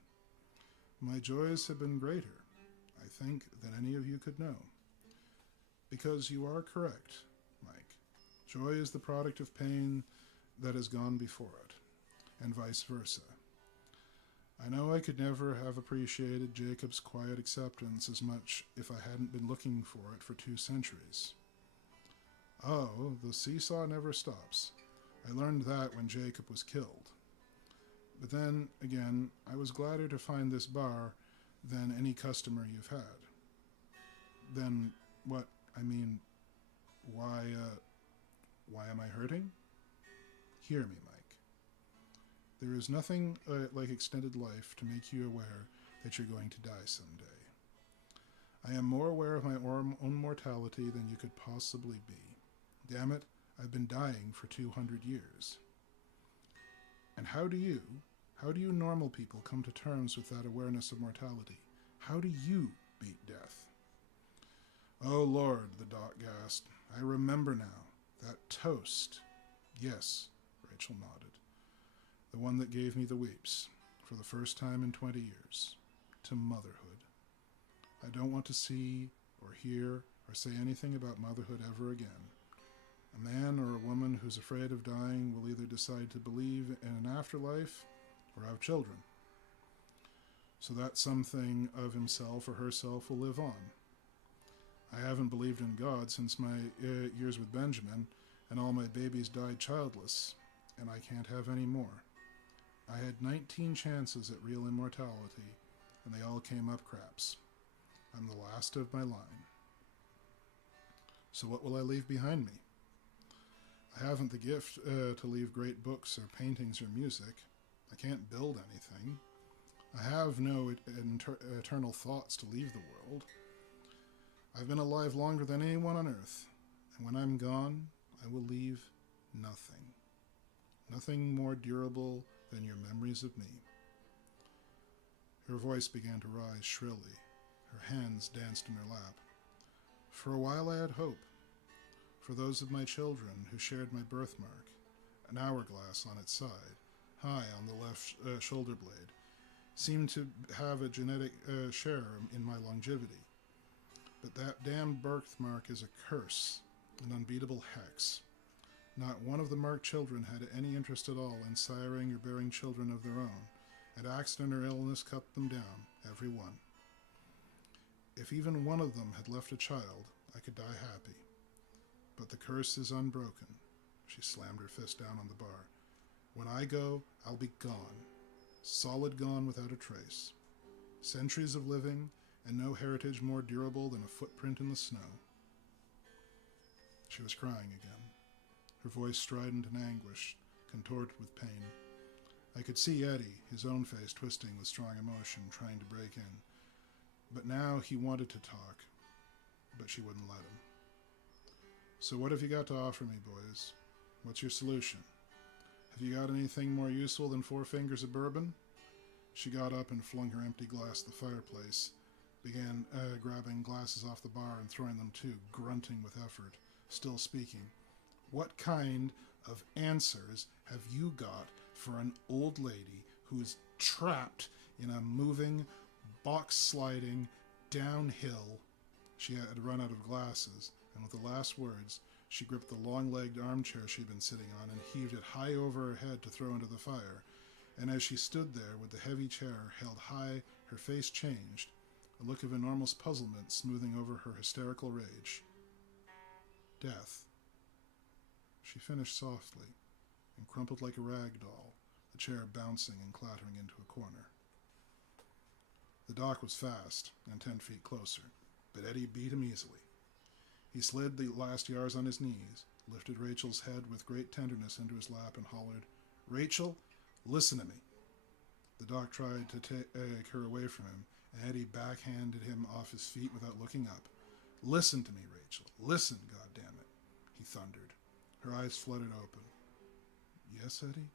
My joys have been greater, I think, than any of you could know. Because you are correct, Mike. Joy is the product of pain that has gone before it, and vice versa. I know I could never have appreciated Jacob's quiet acceptance as much if I hadn't been looking for it for 2 centuries. Oh, the seesaw never stops. I learned that when Jacob was killed. But then, again, I was gladder to find this bar than any customer you've had. Then, what, I mean, why am I hurting? Hear me, Mike. There is nothing like extended life to make you aware that you're going to die someday. I am more aware of my own mortality than you could possibly be. Damn it, I've been dying for 200 years. And how do you normal people come to terms with that awareness of mortality? How do you beat death? Oh, Lord, the doc gasped. I remember now. That toast. Yes, Rachel nodded. The one that gave me the weeps, for the first time in 20 years, to motherhood. I don't want to see or hear or say anything about motherhood ever again. A man or a woman who's afraid of dying will either decide to believe in an afterlife or have children, so that something of himself or herself will live on. I haven't believed in God since my years with Benjamin, and all my babies died childless, and I can't have any more. I had 19 chances at real immortality, and they all came up craps. I'm the last of my line. So what will I leave behind me? I haven't the gift to leave great books or paintings or music. I can't build anything. I have no eternal thoughts to leave the world. I've been alive longer than anyone on earth, and when I'm gone, I will leave nothing. Nothing more durable than your memories of me. Her voice began to rise shrilly. Her hands danced in her lap. For a while I had hope. For those of my children who shared my birthmark, an hourglass on its side, high on the left shoulder blade, seemed to have a genetic share in my longevity. But that damned birthmark is a curse, an unbeatable hex. Not one of the marked children had any interest at all in siring or bearing children of their own, and accident or illness cut them down, every one. If even one of them had left a child, I could die happy. But the curse is unbroken. She slammed her fist down on the bar. When I go, I'll be gone. Solid gone without a trace. Centuries of living, and no heritage more durable than a footprint in the snow. She was crying again. Her voice strident and anguished, contorted with pain. I could see Eddie, his own face twisting with strong emotion, trying to break in. But now he wanted to talk, but she wouldn't let him. So what have you got to offer me, boys? What's your solution? Have you got anything more useful than 4 fingers of bourbon? She got up and flung her empty glass at the fireplace, began grabbing glasses off the bar and throwing them too, grunting with effort, still speaking. What kind of answers have you got for an old lady who's trapped in a moving, box-sliding, downhill? She had run out of glasses, and with the last words, she gripped the long-legged armchair she'd been sitting on and heaved it high over her head to throw into the fire, and as she stood there with the heavy chair held high, her face changed, a look of enormous puzzlement smoothing over her hysterical rage. Death. She finished softly and crumpled like a rag doll, the chair bouncing and clattering into a corner. The dock was fast and 10 feet closer, but Eddie beat him easily. He slid the last yards on his knees, lifted Rachel's head with great tenderness into his lap, and hollered, "Rachel, listen to me." The doc tried to take her away from him, and Eddie backhanded him off his feet without looking up. "Listen to me, Rachel. Listen, goddammit," he thundered. Her eyes flooded open. "Yes, Eddie?"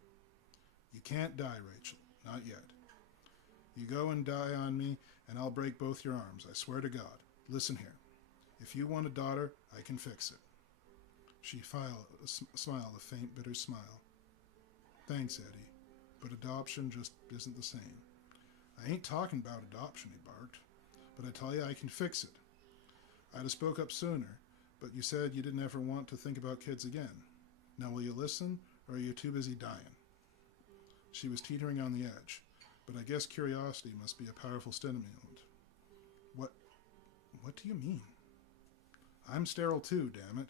"You can't die, Rachel. Not yet. You go and die on me, and I'll break both your arms. I swear to God. Listen here. If you want a daughter, I can fix it." She smiled a faint, bitter smile. "Thanks, Eddie, but adoption just isn't the same." "I ain't talking about adoption," he barked, "but I tell you I can fix it. I'd have spoke up sooner, but you said you didn't ever want to think about kids again. Now will you listen, or are you too busy dying?" She was teetering on the edge, but I guess curiosity must be a powerful stimulant. What do you mean?" "I'm sterile too, damn it."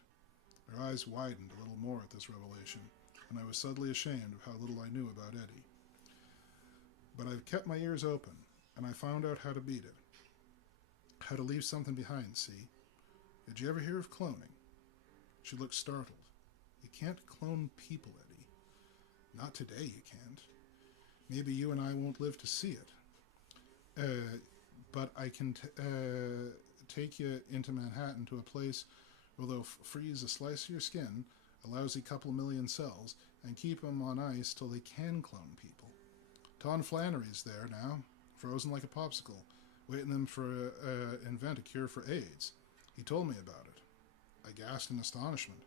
Her eyes widened a little more at this revelation, and I was suddenly ashamed of how little I knew about Eddie. But I've kept my ears open, and I found out how to beat it. How to leave something behind, see? Did you ever hear of cloning? She looked startled. "You can't clone people, Eddie. Not today, you can't. Maybe you and I won't live to see it. But I can take you into Manhattan to a place where they'll freeze a slice of your skin, a lousy couple million cells, and keep them on ice till they can clone people. Ton Flannery's there now, frozen like a popsicle, waiting them for invent a cure for AIDS. He told me about it." I gasped in astonishment.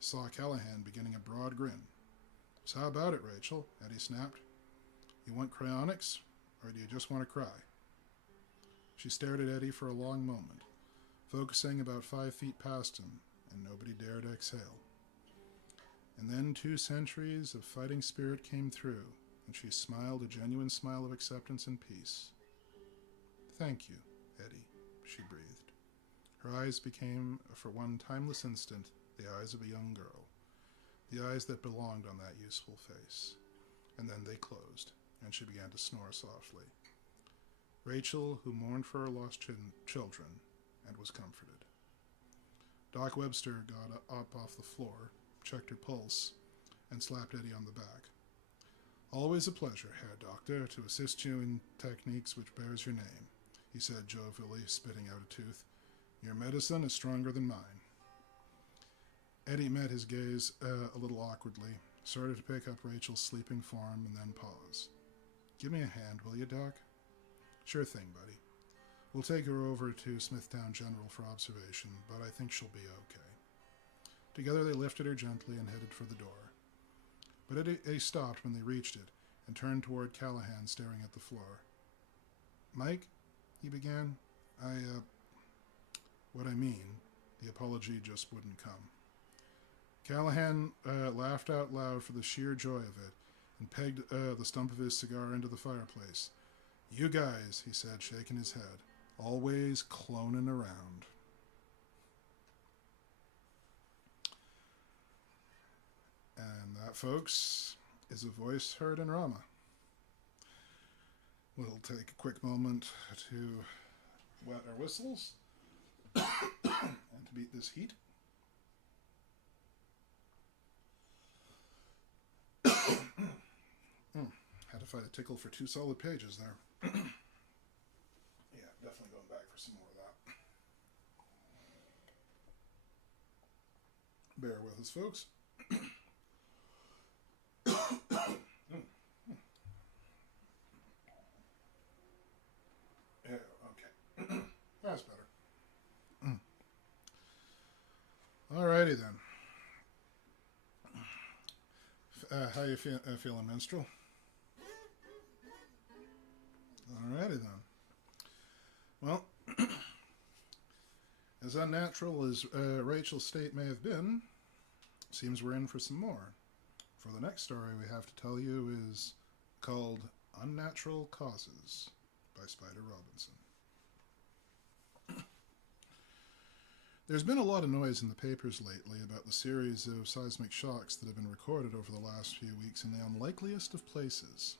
Saw Callahan beginning a broad grin. "So how about it, Rachel?" Eddie snapped. "You want cryonics, or do you just want to cry?" She stared at Eddie for a long moment, focusing about 5 feet past him, and nobody dared exhale. And then 2 centuries of fighting spirit came through, and she smiled a genuine smile of acceptance and peace. "Thank you, Eddie," she breathed. Her eyes became, for one timeless instant, the eyes of a young girl, the eyes that belonged on that useful face. And then they closed, and she began to snore softly. Rachel, who mourned for her lost children, and was comforted. Doc Webster got up off the floor, checked her pulse, and slapped Eddie on the back. "Always a pleasure, Herr Doctor, to assist you in techniques which bears your name," he said jovially, spitting out a tooth. "Your medicine is stronger than mine." Eddie met his gaze a little awkwardly, started to pick up Rachel's sleeping form, and then paused. "Give me a hand, will you, Doc?" "Sure thing, buddy. We'll take her over to Smithtown General for observation, but I think she'll be okay." Together they lifted her gently and headed for the door. But Eddie stopped when they reached it and turned toward Callahan, staring at the floor. "Mike," he began, what I mean," the apology just wouldn't come. Callahan laughed out loud for the sheer joy of it and pegged the stump of his cigar into the fireplace. "You guys," he said, shaking his head, "always cloning around." And that, folks, is a voice heard in Rama. We'll take a quick moment to wet our whistles and to beat this heat. Had to fight a tickle for 2 solid pages there. Yeah, definitely going back for some more of that. Bear with us, folks. Yeah, okay. That's better. Alrighty then. How you feeling, minstrel? Alrighty then. Well, as unnatural as Rachel's state may have been, seems we're in for some more. For the next story we have to tell you is called Unnatural Causes by Spider Robinson. There's been a lot of noise in the papers lately about the series of seismic shocks that have been recorded over the last few weeks in the unlikeliest of places.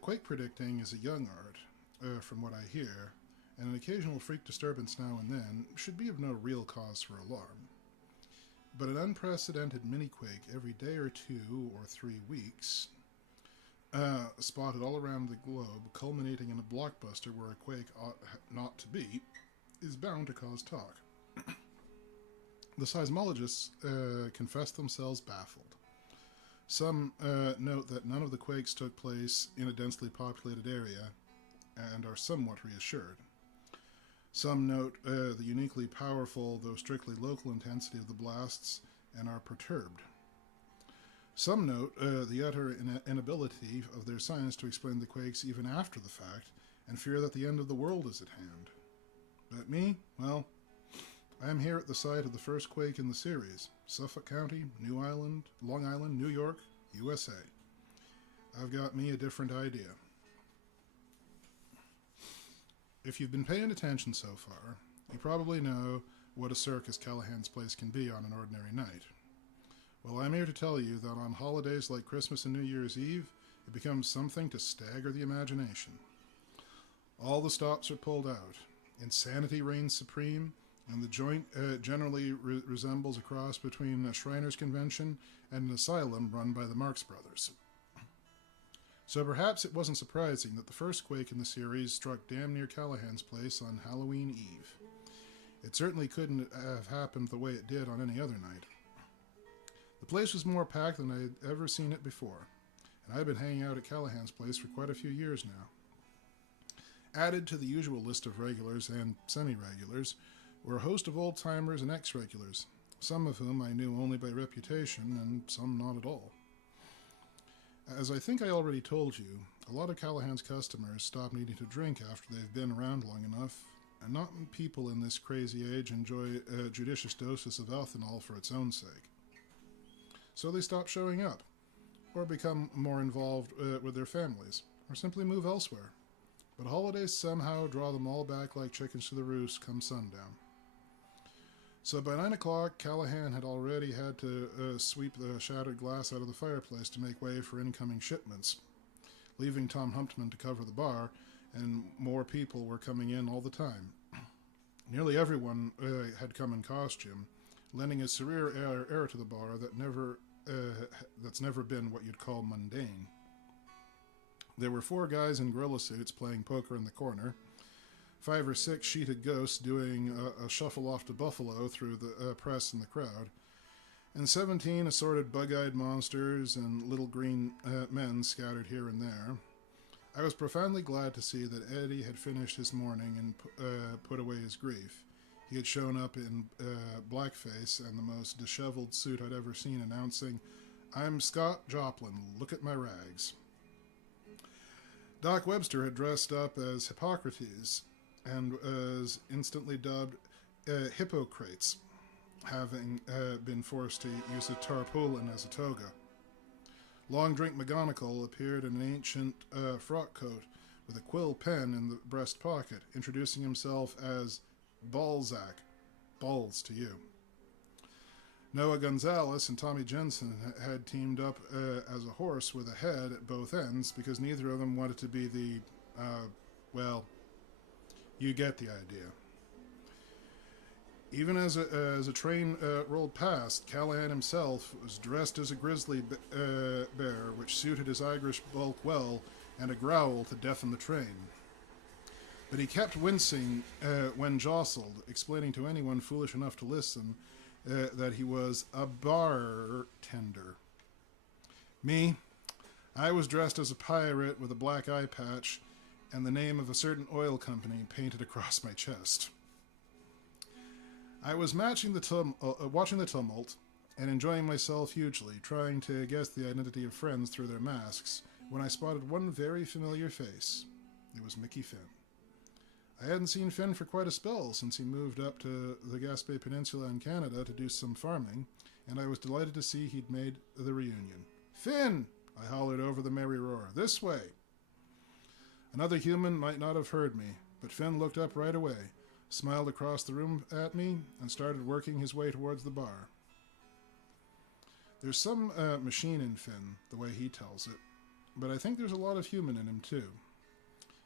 Quake predicting is a young art, from what I hear, and an occasional freak disturbance now and then should be of no real cause for alarm. But an unprecedented mini-quake every day or 2 or 3 weeks, spotted all around the globe, culminating in a blockbuster where a quake ought not to be, is bound to cause talk. The seismologists confess themselves baffled. Some note that none of the quakes took place in a densely populated area and are somewhat reassured. Some note the uniquely powerful, though strictly local intensity of the blasts and are perturbed. Some note the utter inability of their science to explain the quakes even after the fact and fear that the end of the world is at hand. But me, well, I am here at the site of the first quake in the series, Suffolk County, Long Island, New York, USA. I've got me a different idea. If you've been paying attention so far, you probably know what a circus Callahan's place can be on an ordinary night. Well, I'm here to tell you that on holidays like Christmas and New Year's Eve, it becomes something to stagger the imagination. All the stops are pulled out. Insanity reigns supreme, and the joint generally resembles a cross between a Shriners Convention and an asylum run by the Marx Brothers. So perhaps it wasn't surprising that the first quake in the series struck damn near Callahan's place on Halloween Eve. It certainly couldn't have happened the way it did on any other night. The place was more packed than I'd ever seen it before, and I'd been hanging out at Callahan's place for quite a few years now. Added to the usual list of regulars and semi-regulars were a host of old-timers and ex-regulars, some of whom I knew only by reputation and some not at all. As I think I already told you, a lot of Callahan's customers stop needing to drink after they've been around long enough, and not people in this crazy age enjoy judicious doses of ethanol for its own sake. So they stop showing up, or become more involved with their families, or simply move elsewhere. But holidays somehow draw them all back like chickens to the roost come sundown. So by 9 o'clock, Callahan had already had to sweep the shattered glass out of the fireplace to make way for incoming shipments, leaving Tom Humptman to cover the bar, and more people were coming in all the time. Nearly everyone had come in costume, lending a surreal air to the bar that's never been what you'd call mundane. There were 4 guys in gorilla suits playing poker in the corner, 5 or 6 sheeted ghosts doing a shuffle off to Buffalo through the press and the crowd, and 17 assorted bug-eyed monsters and little green men scattered here and there. I was profoundly glad to see that Eddie had finished his morning and put away his grief. He had shown up in blackface and the most disheveled suit I'd ever seen, announcing, "I'm Scott Joplin, look at my rags." Doc Webster had dressed up as Hippocrates and was instantly dubbed Hippocrates, having been forced to use a tarpaulin as a toga. Long Drink McGonagall appeared in an ancient frock coat with a quill pen in the breast pocket, introducing himself as Balzac, balls to you. Noah Gonzalez and Tommy Jensen had teamed up as a horse with a head at both ends because neither of them wanted to be the, well, you get the idea. Even as a train rolled past, Callahan himself was dressed as a grizzly bear, which suited his Irish bulk well, and a growl to deafen the train. But he kept wincing when jostled, explaining to anyone foolish enough to listen that he was a bartender. Me, I was dressed as a pirate with a black eye patch and the name of a certain oil company painted across my chest. I was watching the tumult and enjoying myself hugely, trying to guess the identity of friends through their masks, when I spotted one very familiar face. It was Mickey Finn. I hadn't seen Finn for quite a spell since he moved up to the Gaspé Peninsula in Canada to do some farming, and I was delighted to see he'd made the reunion. "Finn!" I hollered over the merry roar. This way! Another human might not have heard me, but Finn looked up right away, smiled across the room at me, and started working his way towards the bar. There's some machine in Finn, the way he tells it, but I think there's a lot of human in him too.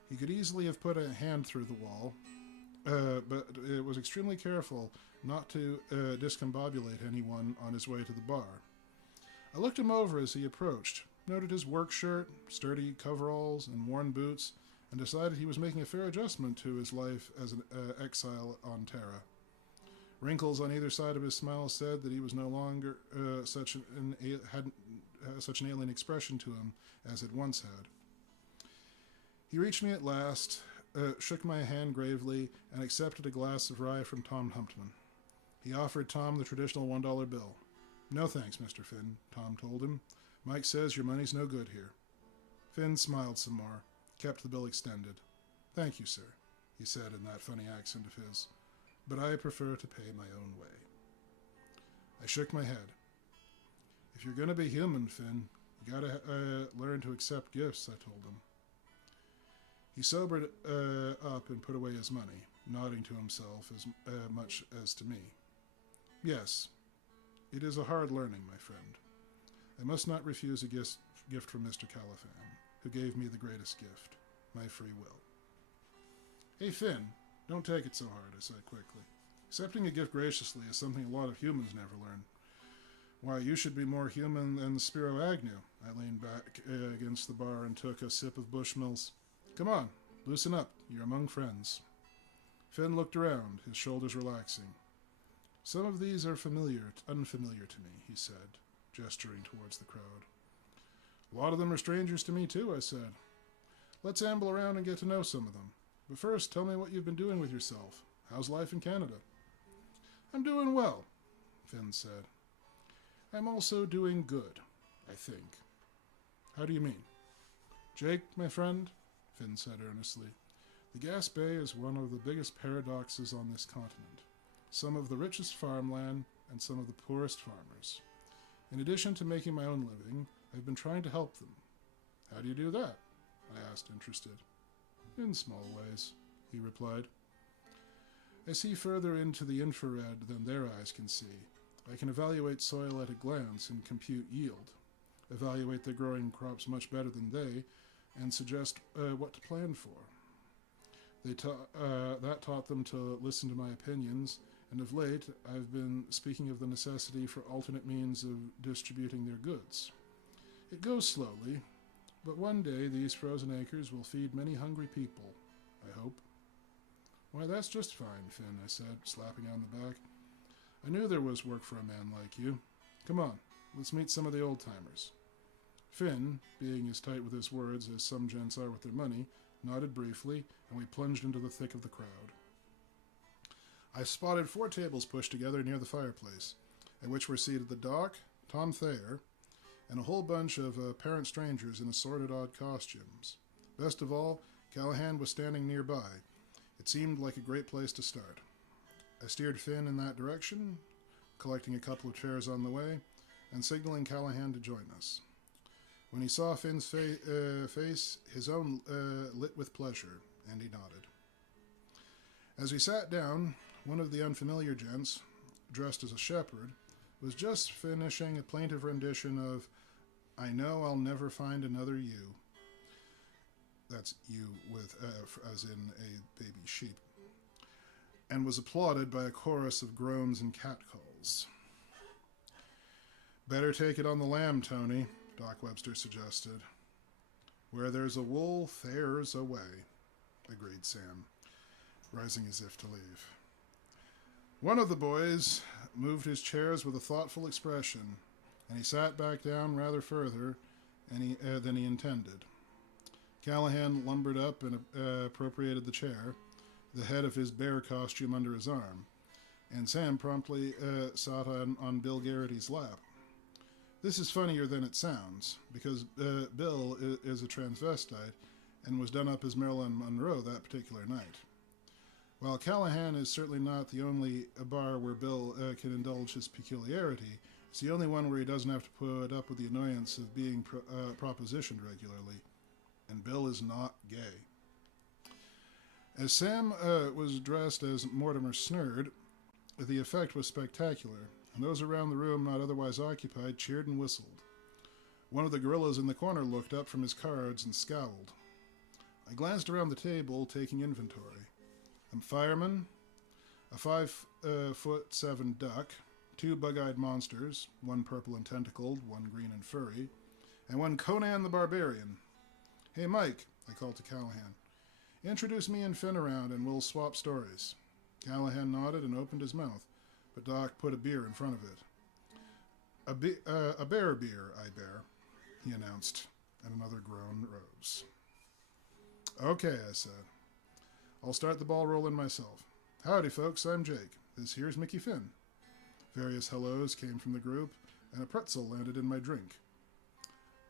He could easily have put a hand through the wall, but it was extremely careful not to discombobulate anyone on his way to the bar. I looked him over as he approached, noted his work shirt, sturdy coveralls, and worn boots, and decided he was making a fair adjustment to his life as an exile on Terra. Wrinkles on either side of his smile said that he was no longer such an alien expression to him as it once had. He reached me at last, shook my hand gravely, and accepted a glass of rye from Tom Humptman. He offered Tom the traditional $1 bill. No thanks, Mr. Finn, Tom told him. Mike says your money's no good here. Finn smiled some more, kept the bill extended. Thank you, sir, he said in that funny accent of his, but I prefer to pay my own way. I shook my head. If you're going to be human, Finn, you gotta learn to accept gifts, I told him. He sobered up and put away his money, nodding to himself as much as to me. Yes, it is a hard learning, my friend. I must not refuse a gift from Mr. Callahan, who gave me the greatest gift, my free will. Hey, Finn, don't take it so hard, I said quickly. Accepting a gift graciously is something a lot of humans never learn. Why, you should be more human than Spiro Agnew. I leaned back against the bar and took a sip of Bushmills. Come on, loosen up. You're among friends. Finn looked around, his shoulders relaxing. Some of these are unfamiliar to me, he said, gesturing towards the crowd. A lot of them are strangers to me, too, I said. Let's amble around and get to know some of them. But first, tell me what you've been doing with yourself. How's life in Canada? I'm doing well, Finn said. I'm also doing good, I think. How do you mean? Jake, my friend, Finn said earnestly, the gas bay is one of the biggest paradoxes on this continent. Some of the richest farmland and some of the poorest farmers. In addition to making my own living, I've been trying to help them. How do you do that? I asked, interested. In small ways, he replied. I see further into the infrared than their eyes can see. I can evaluate soil at a glance and compute yield, evaluate the growing crops much better than they, and suggest what to plan for. That taught them to listen to my opinions, and of late I've been speaking of the necessity for alternate means of distributing their goods. It goes slowly, but one day these frozen acres will feed many hungry people, I hope. Why, that's just fine, Finn, I said, slapping on the back. I knew there was work for a man like you. Come on, let's meet some of the old-timers. Finn, being as tight with his words as some gents are with their money, nodded briefly, and we plunged into the thick of the crowd. I spotted 4 tables pushed together near the fireplace, at which were seated the Doc, Tom Thayer, and a whole bunch of apparent strangers in assorted odd costumes. Best of all, Callahan was standing nearby. It seemed like a great place to start. I steered Finn in that direction, collecting a couple of chairs on the way, and signaling Callahan to join us. When he saw Finn's face, his own lit with pleasure, and he nodded. As we sat down, one of the unfamiliar gents, dressed as a shepherd, was just finishing a plaintive rendition of I Know I'll Never Find Another You. That's you with, as in a baby sheep. And was applauded by a chorus of groans and catcalls. Better take it on the lam, Tony, Doc Webster suggested. Where there's a wolf, there's a way, agreed Sam, rising as if to leave. One of the boys moved his chairs with a thoughtful expression, and he sat back down rather further than he intended. Callahan lumbered up and appropriated the chair, the head of his bear costume under his arm, and Sam promptly sat on Bill Garrity's lap. This is funnier than it sounds, because Bill is a transvestite and was done up as Marilyn Monroe that particular night. While Callahan is certainly not the only bar where Bill can indulge his peculiarity, It's the only one where he doesn't have to put up with the annoyance of being propositioned regularly. And Bill is not gay. As Sam was dressed as Mortimer Snurd, the effect was spectacular, and those around the room not otherwise occupied cheered and whistled. One of the gorillas in the corner looked up from his cards and scowled. I glanced around the table, taking inventory. A fireman, a 5'7" duck, 2 bug-eyed monsters, 1 purple and tentacled, 1 green and furry, and 1 Conan the Barbarian. "Hey, Mike," I called to Callahan. "Introduce me and Finn around and we'll swap stories." Callahan nodded and opened his mouth, but Doc put a beer in front of it. A bear beer, I bear," he announced, and another groan rose. "Okay," I said. "I'll start the ball rolling myself. Howdy, folks, I'm Jake. This here's Mickey Finn." Various hellos came from the group, and a pretzel landed in my drink.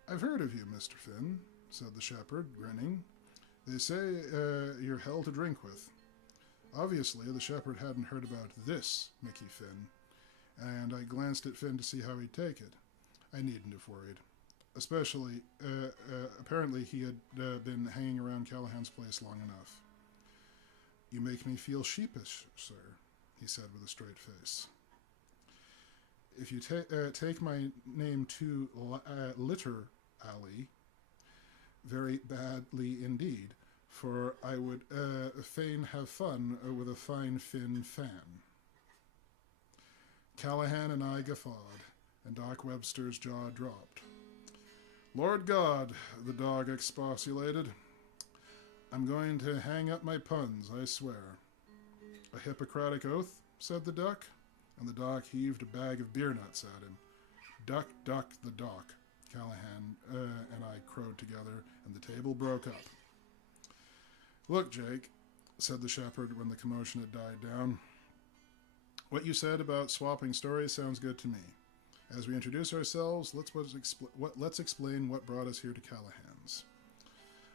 "I've heard of you, Mr. Finn," said the shepherd, grinning. "They say you're hell to drink with." Obviously, the shepherd hadn't heard about this Mickey Finn, and I glanced at Finn to see how he'd take it. I needn't have worried. Especially, apparently he had been hanging around Callahan's place long enough. "You make me feel sheepish, sir," he said with a straight face. "If you take my name too literally, very badly indeed, for I would fain have fun with a fine Finn fan." Callahan and I guffawed, and Doc Webster's jaw dropped. "Lord God," the dog expostulated, "I'm going to hang up my puns, I swear." "A Hippocratic oath?" said the duck, and the doc heaved a bag of beer nuts at him. "Duck, duck, the doc," Callahan and I crowed together, and the table broke up. "Look, Jake," said the shepherd when the commotion had died down, "what you said about swapping stories sounds good to me. As we introduce ourselves, let's explain what brought us here to Callahan's.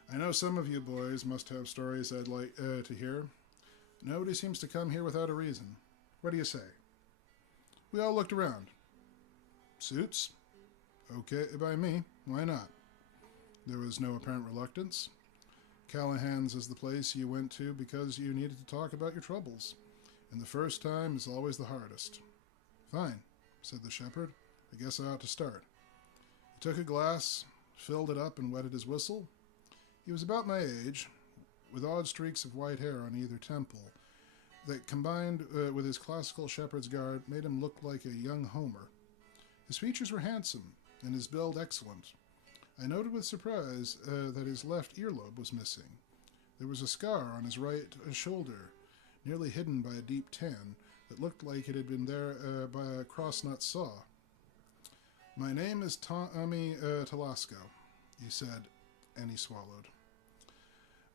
I know some of you boys must have stories I'd like to hear. Nobody seems to come here without a reason. What do you say?" We all looked around. "Suits? Okay by me. Why not?" There was no apparent reluctance. Callahan's is the place you went to because you needed to talk about your troubles, and the first time is always the hardest. "Fine," said the shepherd. "I guess I ought to start." He took a glass, filled it up, and wetted his whistle. He was about my age, with odd streaks of white hair on either temple, that combined with his classical shepherd's garb made him look like a young Homer. His features were handsome, and his build excellent. I noted with surprise that his left earlobe was missing. There was a scar on his right shoulder, nearly hidden by a deep tan, that looked like it had been there by a crossnut saw. "My name is Tommy Telasco," he said, and he swallowed.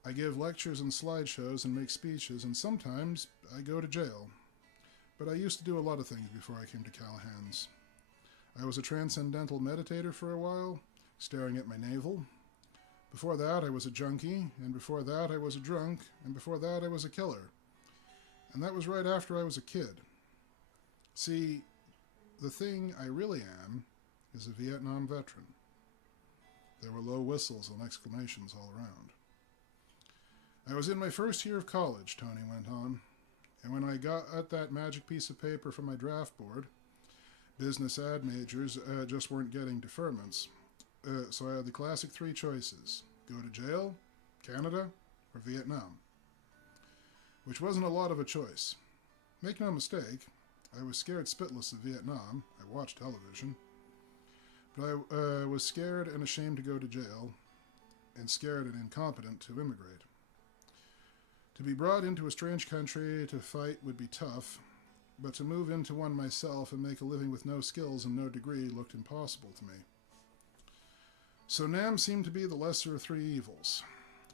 "I give lectures and slideshows and make speeches, and sometimes I go to jail. But I used to do a lot of things before I came to Callahan's. I was a transcendental meditator for a while, staring at my navel. Before that, I was a junkie, and before that, I was a drunk, and before that, I was a killer. And that was right after I was a kid. See, the thing I really am is a Vietnam veteran." There were low whistles and exclamations all around. "I was in my first year of college," Tony went on, "and when I got at that magic piece of paper from my draft board, business ad majors just weren't getting deferments. So I had the classic 3 choices: go to jail, Canada, or Vietnam. Which wasn't a lot of a choice. Make no mistake, I was scared spitless of Vietnam. I watched television. But I was scared and ashamed to go to jail, and scared and incompetent to immigrate. To be brought into a strange country to fight would be tough, but to move into one myself and make a living with no skills and no degree looked impossible to me. So Nam seemed to be the lesser of 3 evils.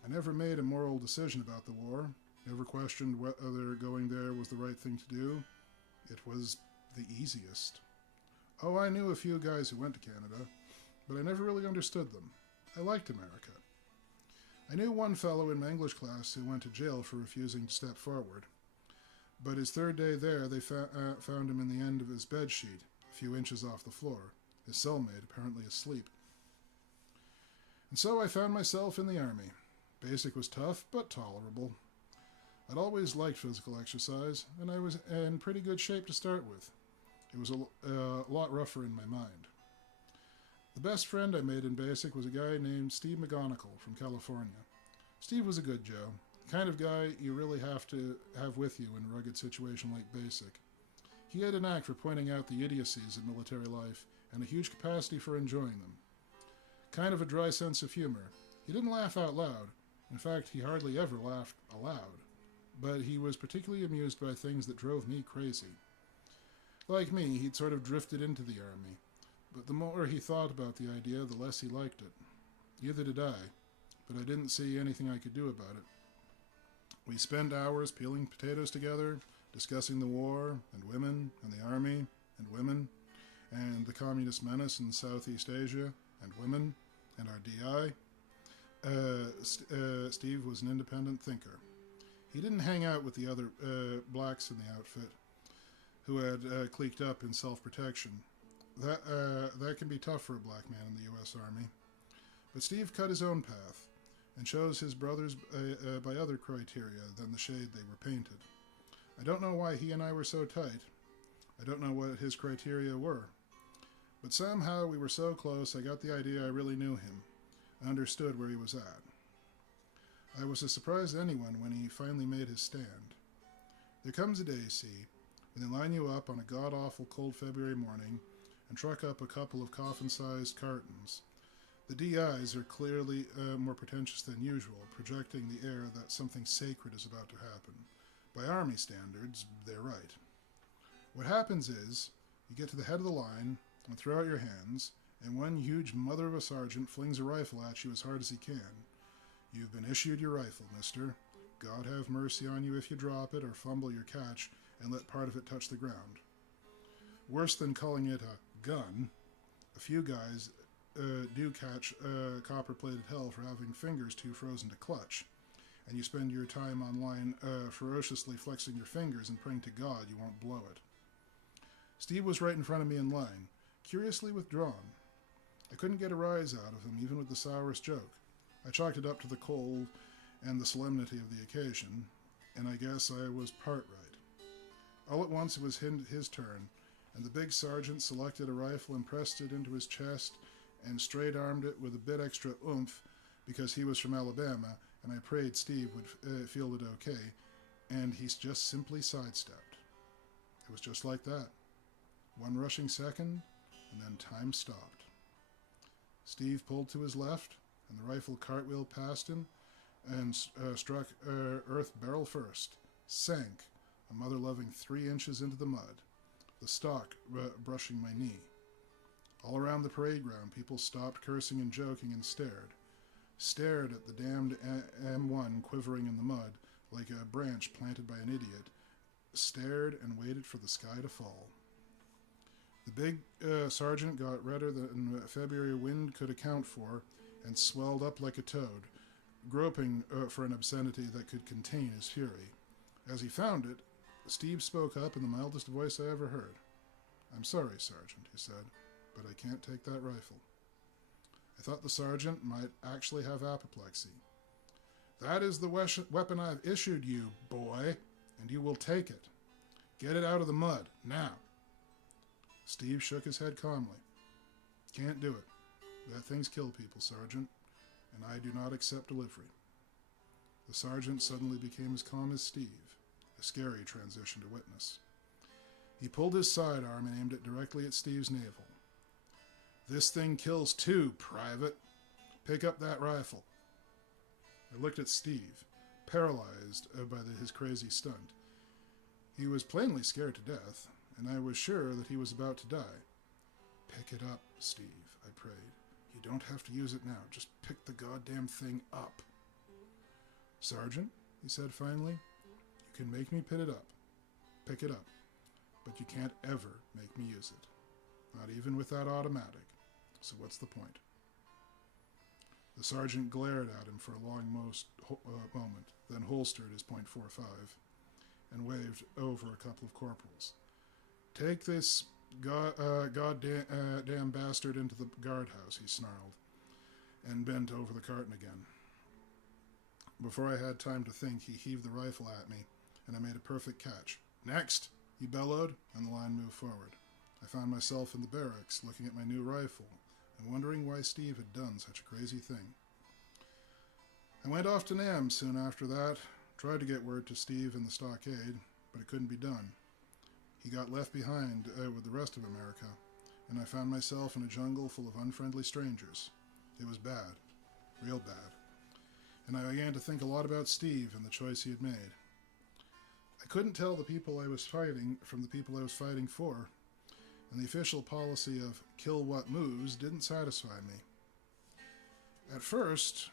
I never made a moral decision about the war, never questioned whether going there was the right thing to do. It was the easiest. Oh, I knew a few guys who went to Canada, but I never really understood them. I liked America. I knew one fellow in my English class who went to jail for refusing to step forward. But his 3rd day there, they found him in the end of his bedsheet, few inches off the floor, his cellmate apparently asleep. And so I found myself in the army. Basic was tough, but tolerable. I'd always liked physical exercise, and I was in pretty good shape to start with. It was a lot rougher in my mind. The best friend I made in Basic was a guy named Steve McGonigal from California. Steve was a good Joe, the kind of guy you really have to have with you in a rugged situation like Basic. He had a knack for pointing out the idiocies of military life and a huge capacity for enjoying them. Kind of a dry sense of humor. He didn't laugh out loud. In fact, he hardly ever laughed aloud. But he was particularly amused by things that drove me crazy. Like me, he'd sort of drifted into the army. But the more he thought about the idea, the less he liked it. Neither did I, but I didn't see anything I could do about it. We spent hours peeling potatoes together, discussing the war, and women, and the army, and women, and the communist menace in Southeast Asia, and women, and our DI. Steve was an independent thinker. He didn't hang out with the other blacks in the outfit who had cliqued up in self-protection. That can be tough for a black man in the U.S. Army. But Steve cut his own path and chose his brothers by other criteria than the shade they were painted. I don't know why he and I were so tight. I don't know what his criteria were. But somehow we were so close, I got the idea I really knew him. I understood where he was at. I was as surprised as anyone when he finally made his stand. There comes a day, see, when they line you up on a god-awful cold February morning and truck up a couple of coffin-sized cartons. The DIs are clearly more pretentious than usual, projecting the air that something sacred is about to happen. By Army standards, they're right. What happens is, you get to the head of the line and throw out your hands, and one huge mother of a sergeant flings a rifle at you as hard as he can. You've been issued your rifle, mister. God have mercy on you if you drop it or fumble your catch and let part of it touch the ground. Worse than calling it a gun, a few guys do catch copper-plated hell for having fingers too frozen to clutch, and you spend your time online ferociously flexing your fingers and praying to God you won't blow it. Steve was right in front of me in line, curiously withdrawn. I couldn't get a rise out of him, even with the sourest joke. I chalked it up to the cold and the solemnity of the occasion, and I guess I was part right. All at once it was his turn, and the big sergeant selected a rifle and pressed it into his chest and straight-armed it with a bit extra oomph because he was from Alabama, and I prayed Steve would feel it okay, and he just simply sidestepped. It was just like that. One rushing second, and then time stopped. Steve pulled to his left, and the rifle cartwheeled past him and struck earth barrel first, sank, a mother-loving 3 inches into the mud, the stock brushing my knee. All around the parade ground, people stopped cursing and joking and stared at the damned M1 quivering in the mud like a branch planted by an idiot, stared and waited for the sky to fall. The big sergeant got redder than February wind could account for and swelled up like a toad, groping for an obscenity that could contain his fury. As he found it, Steve spoke up in the mildest voice I ever heard. "I'm sorry, Sergeant," he said, "but I can't take that rifle." I thought the sergeant might actually have apoplexy. "That is the weapon I've issued you, boy, and you will take it. Get it out of the mud, now." Steve shook his head calmly. "Can't do it. That thing's kill people, Sergeant, and I do not accept delivery." The sergeant suddenly became as calm as Steve, a scary transition to witness. He pulled his sidearm and aimed it directly at Steve's navel. "This thing kills too, Private. Pick up that rifle." I looked at Steve, paralyzed by his crazy stunt. He was plainly scared to death, and I was sure that he was about to die. "Pick it up, Steve," I prayed. "You don't have to use it now. Just pick the goddamn thing up." "Sergeant," he said finally, "you can make me pick it up, but you can't ever make me use it. Not even with that automatic. So what's the point?" The sergeant glared at him for a long moment, then holstered his .45 and waved over a couple of corporals. "Take this Damn bastard into the guardhouse, he snarled, and bent over the carton again. Before I had time to think, he heaved the rifle at me, and I made a perfect catch. Next, he bellowed, and the line moved forward. I found myself in the barracks, looking at my new rifle, and wondering why Steve had done such a crazy thing. I went off to Nam soon after that, tried to get word to Steve in the stockade, but it couldn't be done. He got left behind with the rest of America, and I found myself in a jungle full of unfriendly strangers. It was bad, real bad, and I began to think a lot about Steve and the choice he had made. I couldn't tell the people I was fighting from the people I was fighting for, and the official policy of kill what moves didn't satisfy me. At first,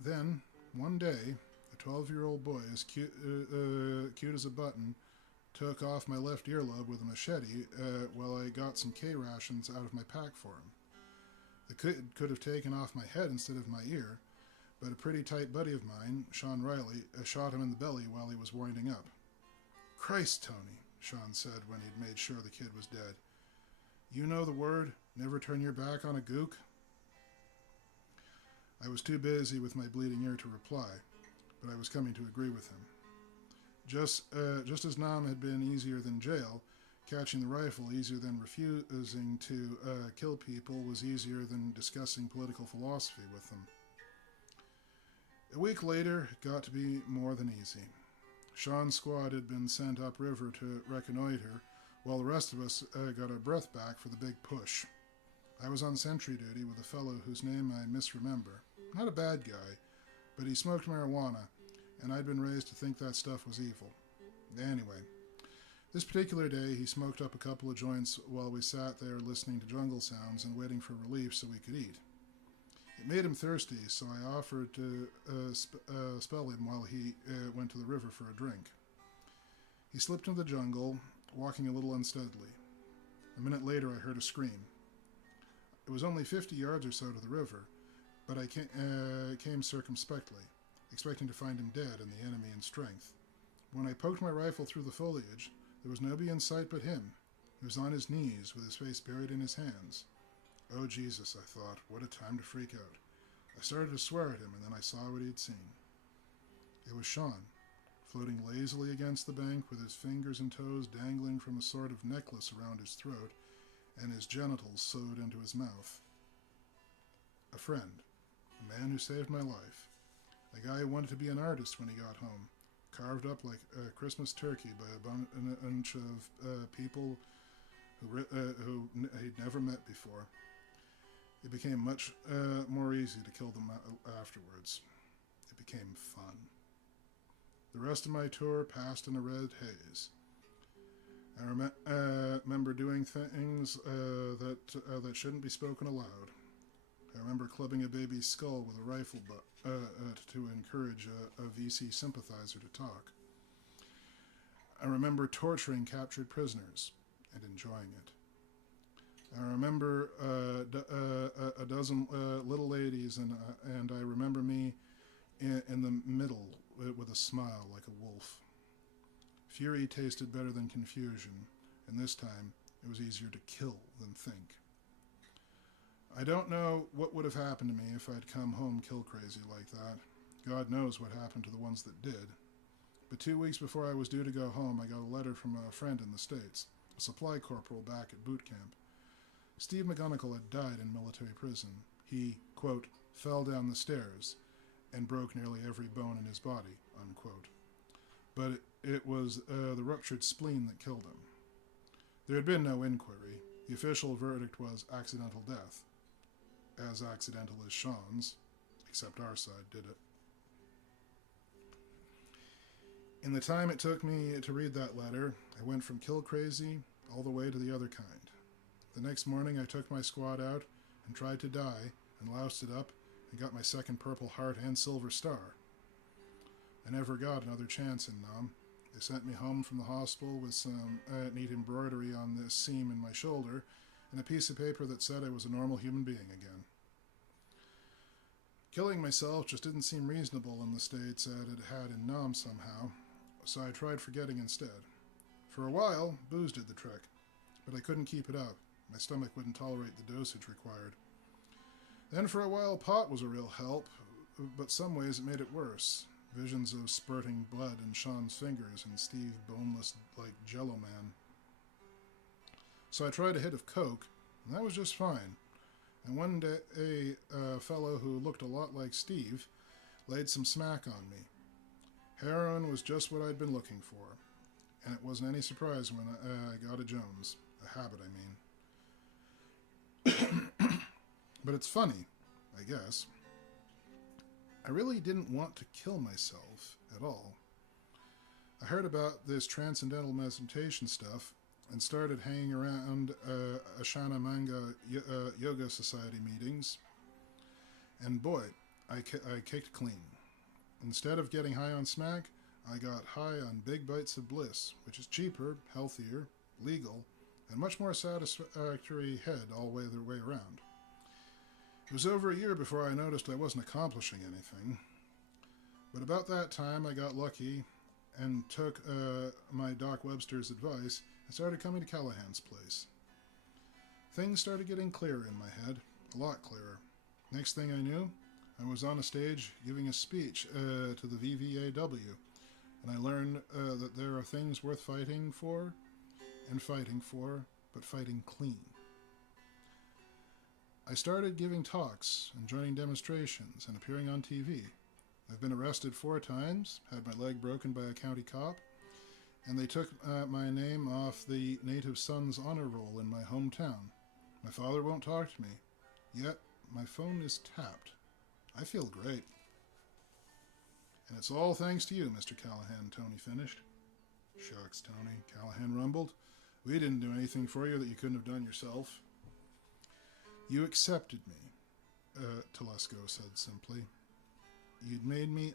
then, one day, a 12-year-old boy as cute as a button took off my left earlobe with a machete while I got some K-rations out of my pack for him. The kid could have taken off my head instead of my ear, but a pretty tight buddy of mine, Sean Riley, shot him in the belly while he was winding up. "Christ, Tony," Sean said when he'd made sure the kid was dead. "You know the word, never turn your back on a gook?" I was too busy with my bleeding ear to reply, but I was coming to agree with him. Just as Nam had been easier than jail, catching the rifle easier than refusing to kill people was easier than discussing political philosophy with them. A week later, it got to be more than easy. Sean's squad had been sent upriver to reconnoiter, while the rest of us got our breath back for the big push. I was on sentry duty with a fellow whose name I misremember. Not a bad guy, but he smoked marijuana, and I'd been raised to think that stuff was evil. Anyway, this particular day he smoked up a couple of joints while we sat there listening to jungle sounds and waiting for relief so we could eat. It made him thirsty, so I offered to spell him while he went to the river for a drink. He slipped into the jungle, walking a little unsteadily. A minute later I heard a scream. It was only 50 yards or so to the river, but I came circumspectly, expecting to find him dead and the enemy in strength. When I poked my rifle through the foliage, there was nobody in sight but him. He was on his knees, with his face buried in his hands. Oh, Jesus, I thought, what a time to freak out. I started to swear at him, and then I saw what he'd seen. It was Sean, floating lazily against the bank with his fingers and toes dangling from a sort of necklace around his throat and his genitals sewed into his mouth. A friend, a man who saved my life, a guy who wanted to be an artist when he got home, carved up like a Christmas turkey by a bunch of people who he'd never met before. It became much more easy to kill them afterwards. It became fun. The rest of my tour passed in a red haze. I remember doing things that shouldn't be spoken aloud. I remember clubbing a baby's skull with a rifle to encourage a VC sympathizer to talk. I remember torturing captured prisoners and enjoying it. I remember a dozen little ladies, and I remember me in the middle with a smile like a wolf. Fury tasted better than confusion, and this time it was easier to kill than think. I don't know what would have happened to me if I'd come home kill crazy like that. God knows what happened to the ones that did. But 2 weeks before I was due to go home, I got a letter from a friend in the States, a supply corporal back at boot camp. Steve McGonigal had died in military prison. He, quote, fell down the stairs and broke nearly every bone in his body, unquote. But it was the ruptured spleen that killed him. There had been no inquiry. The official verdict was accidental death. As accidental as Sean's, except our side did it. In the time it took me to read that letter, I went from kill crazy all the way to the other kind. The next morning I took my squad out and tried to die and loused it up and got my second Purple Heart and Silver Star. I never got another chance in Nam. They sent me home from the hospital with some neat embroidery on this seam in my shoulder and a piece of paper that said I was a normal human being again. Killing myself just didn't seem reasonable in the States as it had in Nam somehow, so I tried forgetting instead. For a while, booze did the trick. but I couldn't keep it up. My stomach wouldn't tolerate the dosage required. Then for a while pot was a real help, but some ways it made it worse. Visions of spurting blood in Sean's fingers and Steve boneless like Jello Man. So I tried a hit of coke, and that was just fine. And one day a fellow who looked a lot like Steve laid some smack on me. Heroin was just what I'd been looking for, and it wasn't any surprise when I got a Jones. A habit, I mean. But it's funny, I guess. I really didn't want to kill myself at all. I heard about this transcendental meditation stuff and started hanging around Ashana Manga Yoga Society meetings. And boy, I kicked clean. Instead of getting high on smack, I got high on big bites of bliss, which is cheaper, healthier, legal, and much more satisfactory head all the way around. It was over a year before I noticed I wasn't accomplishing anything. But about that time, I got lucky and took my Doc Webster's advice and started coming to Callahan's place. Things started getting clearer in my head, a lot clearer. Next thing I knew, I was on a stage giving a speech to the VVAW, and I learned that there are things worth fighting for, but fighting clean. I started giving talks and joining demonstrations and appearing on TV. I've been arrested 4 times, had my leg broken by a county cop, and they took my name off the Native Sons Honor Roll in my hometown. My father won't talk to me, yet my phone is tapped. I feel great. And it's all thanks to you, Mr. Callahan, Tony finished. Shucks, Tony, Callahan rumbled. We didn't do anything for you that you couldn't have done yourself. You accepted me, Telesco said simply. You'd made me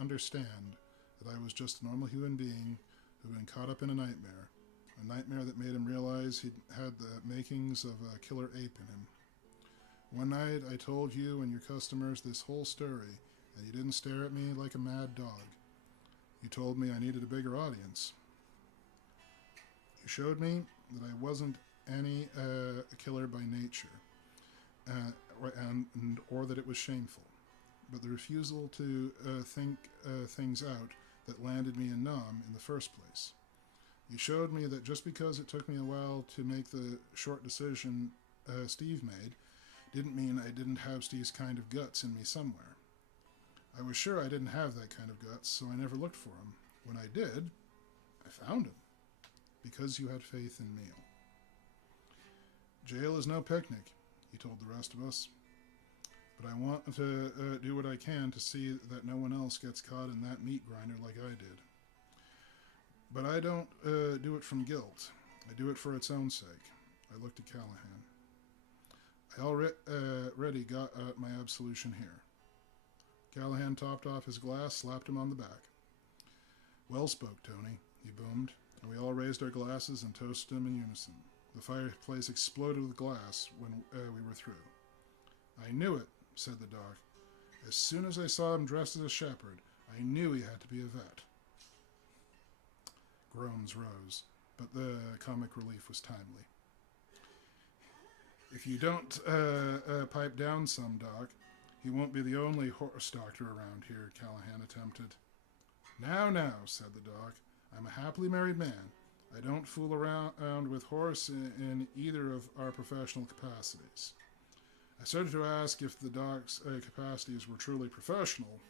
understand that I was just a normal human being who'd been caught up in a nightmare that made him realize he'd had the makings of a killer ape in him. One night I told you and your customers this whole story, and you didn't stare at me like a mad dog. You told me I needed a bigger audience. You showed me that I wasn't any killer by nature, or that it was shameful, but the refusal to think things out that landed me in Nam in the first place. You showed me that just because it took me a while to make the short decision Steve made, didn't mean I didn't have Steve's kind of guts in me somewhere. I was sure I didn't have that kind of guts, so I never looked for him. When I did, I found him, because you had faith in me. Jail is no picnic, he told the rest of us, but I want to do what I can to see that no one else gets caught in that meat grinder like I did. But I don't do it from guilt. I do it for its own sake. I looked at Callahan. I already got my absolution here. Callahan topped off his glass, slapped him on the back. Well spoke, Tony, he boomed, and we all raised our glasses and toasted him in unison. The fireplace exploded with glass when we were through. I knew it, said the doc. As soon as I saw him dressed as a shepherd, I knew he had to be a vet. Groans rose, but the comic relief was timely. If you don't pipe down some, Doc, he won't be the only horse doctor around here, Callahan attempted. Now, said the doc. I'm a happily married man. I don't fool around with horse in either of our professional capacities. I started to ask if the doc's capacities were truly professional,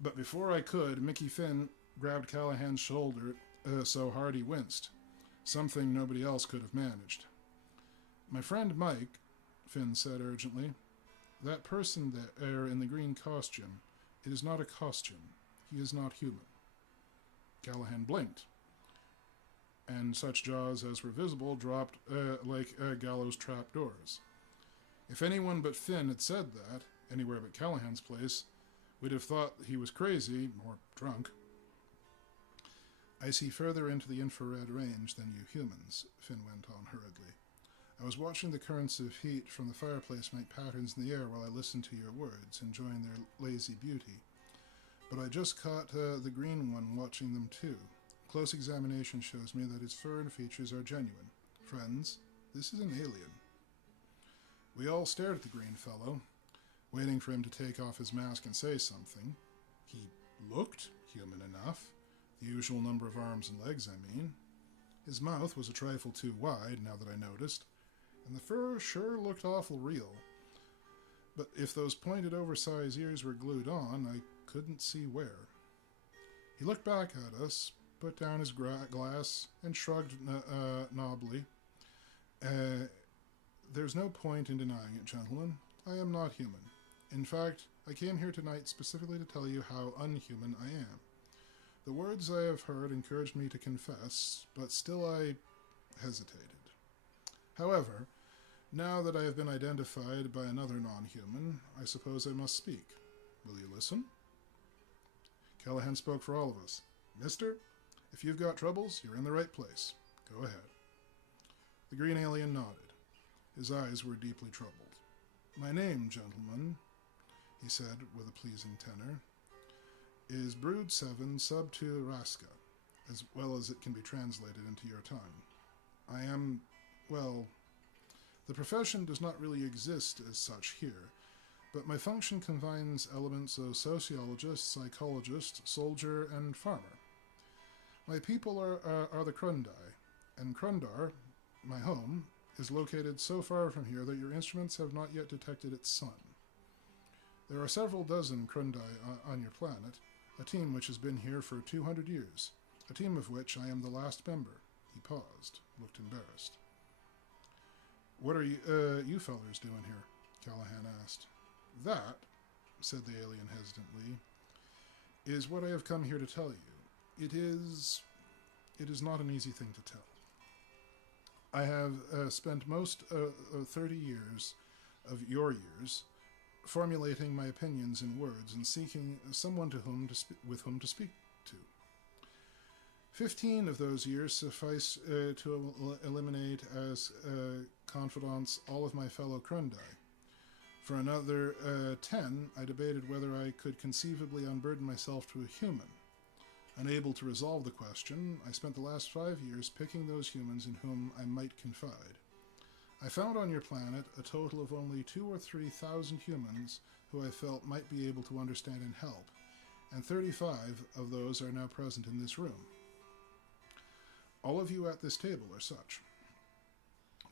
but before I could, Mickey Finn grabbed Callahan's shoulder so hard he winced, something nobody else could have managed. My friend Mike, Finn said urgently, that person there in the green costume, it is not a costume. He is not human. Callahan blinked, and such jaws as were visible dropped like gallows trapdoors. If anyone but Finn had said that, anywhere but Callahan's place, we'd have thought he was crazy, or drunk. I see further into the infrared range than you humans, Finn went on hurriedly. I was watching the currents of heat from the fireplace make patterns in the air while I listened to your words, enjoying their lazy beauty. But I just caught the green one watching them too. Close examination shows me that his fur and features are genuine, Friends, this is an alien. We all stared at the green fellow, waiting for him to take off his mask and say something. He looked human enough, the usual number of arms and legs, I mean. His mouth was a trifle too wide, now that I noticed, and the fur sure looked awful real. But if those pointed oversized ears were glued on, I couldn't see where. He looked back at us, put down his glass, and shrugged nobly. There's no point in denying it, gentlemen. I am not human. In fact, I came here tonight specifically to tell you how unhuman I am. The words I have heard encouraged me to confess, but still I hesitated. However, now that I have been identified by another non-human, I suppose I must speak. Will you listen? Callahan spoke for all of us. Mister, if you've got troubles, you're in the right place. Go ahead. The green alien nodded. His eyes were deeply troubled. My name, gentlemen, he said with a pleasing tenor, is Brood 7 Sub 2 Raska, as well as it can be translated into your tongue. I am, well, the profession does not really exist as such here, but my function combines elements of sociologist, psychologist, soldier, and farmer. My people are the Krundai, and Krundar, my home, is located so far from here that your instruments have not yet detected its sun. There are several dozen Krundai on your planet, a team which has been here for 200 years, a team of which I am the last member. He paused, looked embarrassed. What are you fellers doing here? Callahan asked. That, said the alien hesitantly, is what I have come here to tell you. It is not an easy thing to tell. I have spent most 30 years of your years formulating my opinions in words and seeking someone with whom to speak to. 15 of those years suffice to eliminate as confidants all of my fellow Krundai. For another 10, I debated whether I could conceivably unburden myself to a human. Unable to resolve the question, I spent the last 5 years picking those humans in whom I might confide. I found on your planet a total of only 2,000 or 3,000 humans who I felt might be able to understand and help, and 35 of those are now present in this room. All of you at this table are such.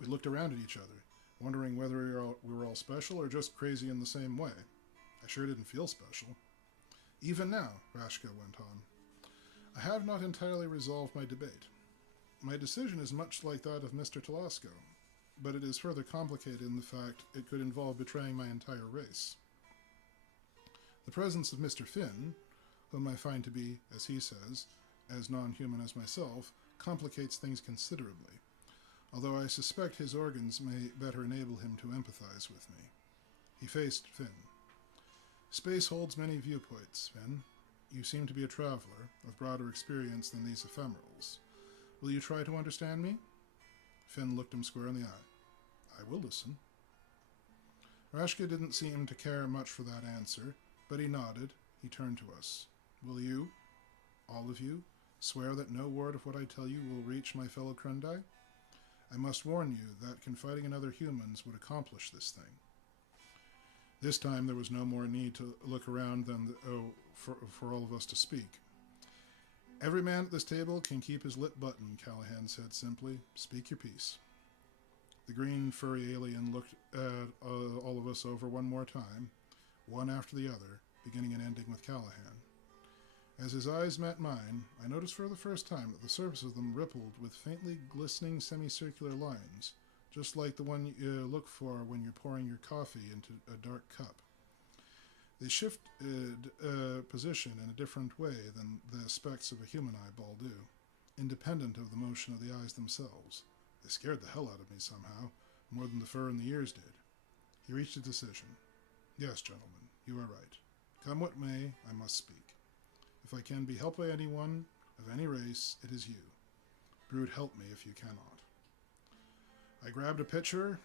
We looked around at each other, wondering whether we were all special or just crazy in the same way. I sure didn't feel special. Even now, Rashka went on, I have not entirely resolved my debate. My decision is much like that of Mr. Telesco, but it is further complicated in the fact it could involve betraying my entire race. The presence of Mr. Finn, whom I find to be, as he says, as non-human as myself, complicates things considerably, although I suspect his organs may better enable him to empathize with me. He faced Finn. Space holds many viewpoints, Finn. You seem to be a traveler, of broader experience than these ephemerals. Will you try to understand me? Finn looked him square in the eye. I will listen. Rashka didn't seem to care much for that answer, but he nodded. He turned to us. Will you, all of you, swear that no word of what I tell you will reach my fellow Krundai? I must warn you that confiding in other humans would accomplish this thing. This time there was no more need to look around than for all of us to speak. Every man at this table can keep his lip buttoned, Callahan said simply. Speak your piece. The green furry alien looked at all of us over one more time, one after the other, beginning and ending with Callahan. As his eyes met mine, I noticed for the first time that the surface of them rippled with faintly glistening semicircular lines, just like the one you look for when you're pouring your coffee into a dark cup. They shifted position in a different way than the specks of a human eyeball do, independent of the motion of the eyes themselves. They scared the hell out of me somehow, more than the fur and the ears did. He reached a decision. Yes, gentlemen, you are right. Come what may, I must speak. If I can be helped by anyone, of any race, it is you. Brood, help me if you cannot. I grabbed a pitcher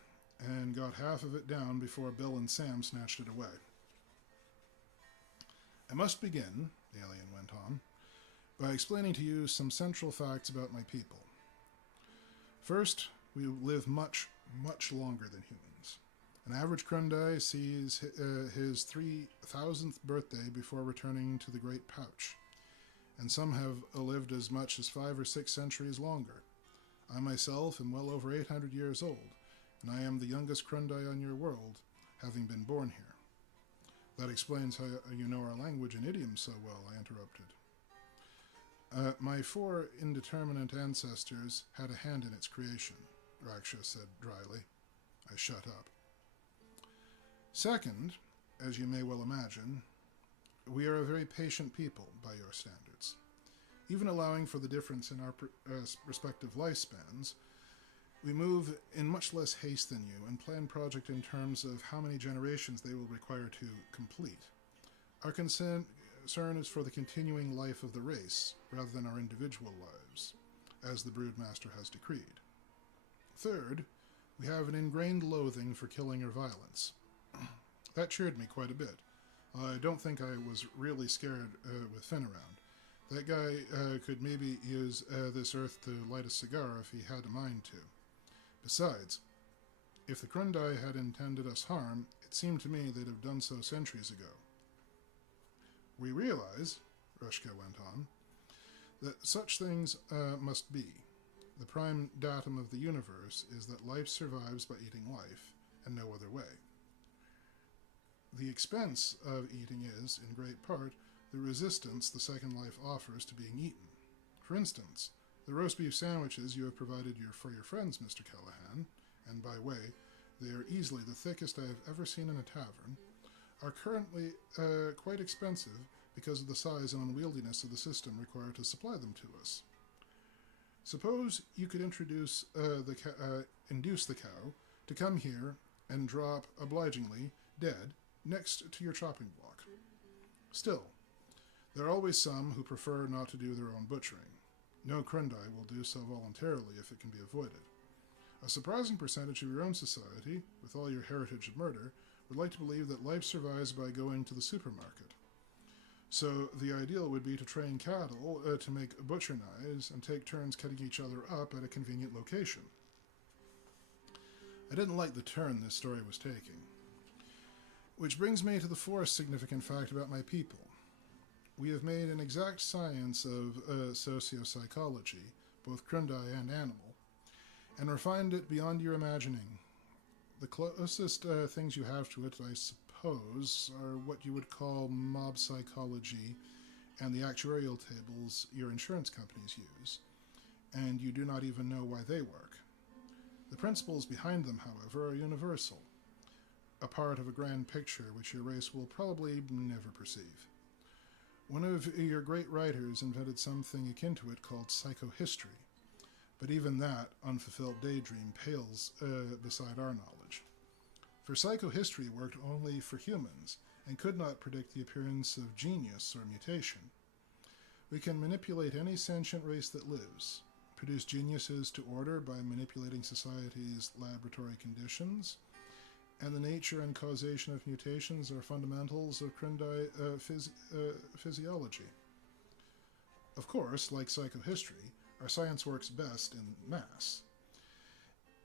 and got half of it down before Bill and Sam snatched it away. I must begin, the alien went on, by explaining to you some central facts about my people. First, We live much, much longer than humans. An average Krundai sees his 3,000th birthday before returning to the Great Pouch, and some have lived as much as 5 or 6 centuries longer. I myself am well over 800 years old, and I am the youngest Krundai on your world, having been born here. That explains how you know our language and idioms so well, I interrupted. My 4 indeterminate ancestors had a hand in its creation, Raksha said dryly. I shut up. Second, as you may well imagine, we are a very patient people by your standards. Even allowing for the difference in our respective lifespans, we move in much less haste than you and plan project in terms of how many generations they will require to complete. Our concern is for the continuing life of the race rather than our individual lives, as the Broodmaster has decreed. Third, we have an ingrained loathing for killing or violence. That cheered me quite a bit. I don't think I was really scared with Finn around. That guy could maybe use this earth to light a cigar if he had a mind to. Besides, if the Krundai had intended us harm, it seemed to me they'd have done so centuries ago. We realize, Rushka went on, that such things must be. The prime datum of the universe is that life survives by eating life, and no other way. The expense of eating is, in great part, the resistance the second life offers to being eaten. For instance, the roast beef sandwiches you have provided for your friends, Mr. Callahan, and by way, they are easily the thickest I have ever seen in a tavern, are currently quite expensive because of the size and unwieldiness of the system required to supply them to us. Suppose you could induce the cow to come here and drop, obligingly, dead, next to your chopping block. Still, there are always some who prefer not to do their own butchering. No Krundai will do so voluntarily if it can be avoided. A surprising percentage of your own society, with all your heritage of murder, would like to believe that life survives by going to the supermarket. So the ideal would be to train cattle to make butcher knives and take turns cutting each other up at a convenient location. I didn't like the turn this story was taking. Which brings me to the 4th significant fact about my people. We have made an exact science of sociopsychology, both Krundai and animal, and refined it beyond your imagining. The closest things you have to it, I suppose, are what you would call mob psychology and the actuarial tables your insurance companies use, and you do not even know why they work. The principles behind them, however, are universal, a part of a grand picture which your race will probably never perceive. One of your great writers invented something akin to it called psychohistory, but even that unfulfilled daydream pales beside our knowledge. For psychohistory worked only for humans and could not predict the appearance of genius or mutation. We can manipulate any sentient race that lives, produce geniuses to order by manipulating society's laboratory conditions, and the nature and causation of mutations are fundamentals of Krundai physiology. Of course, like psychohistory, our science works best in mass,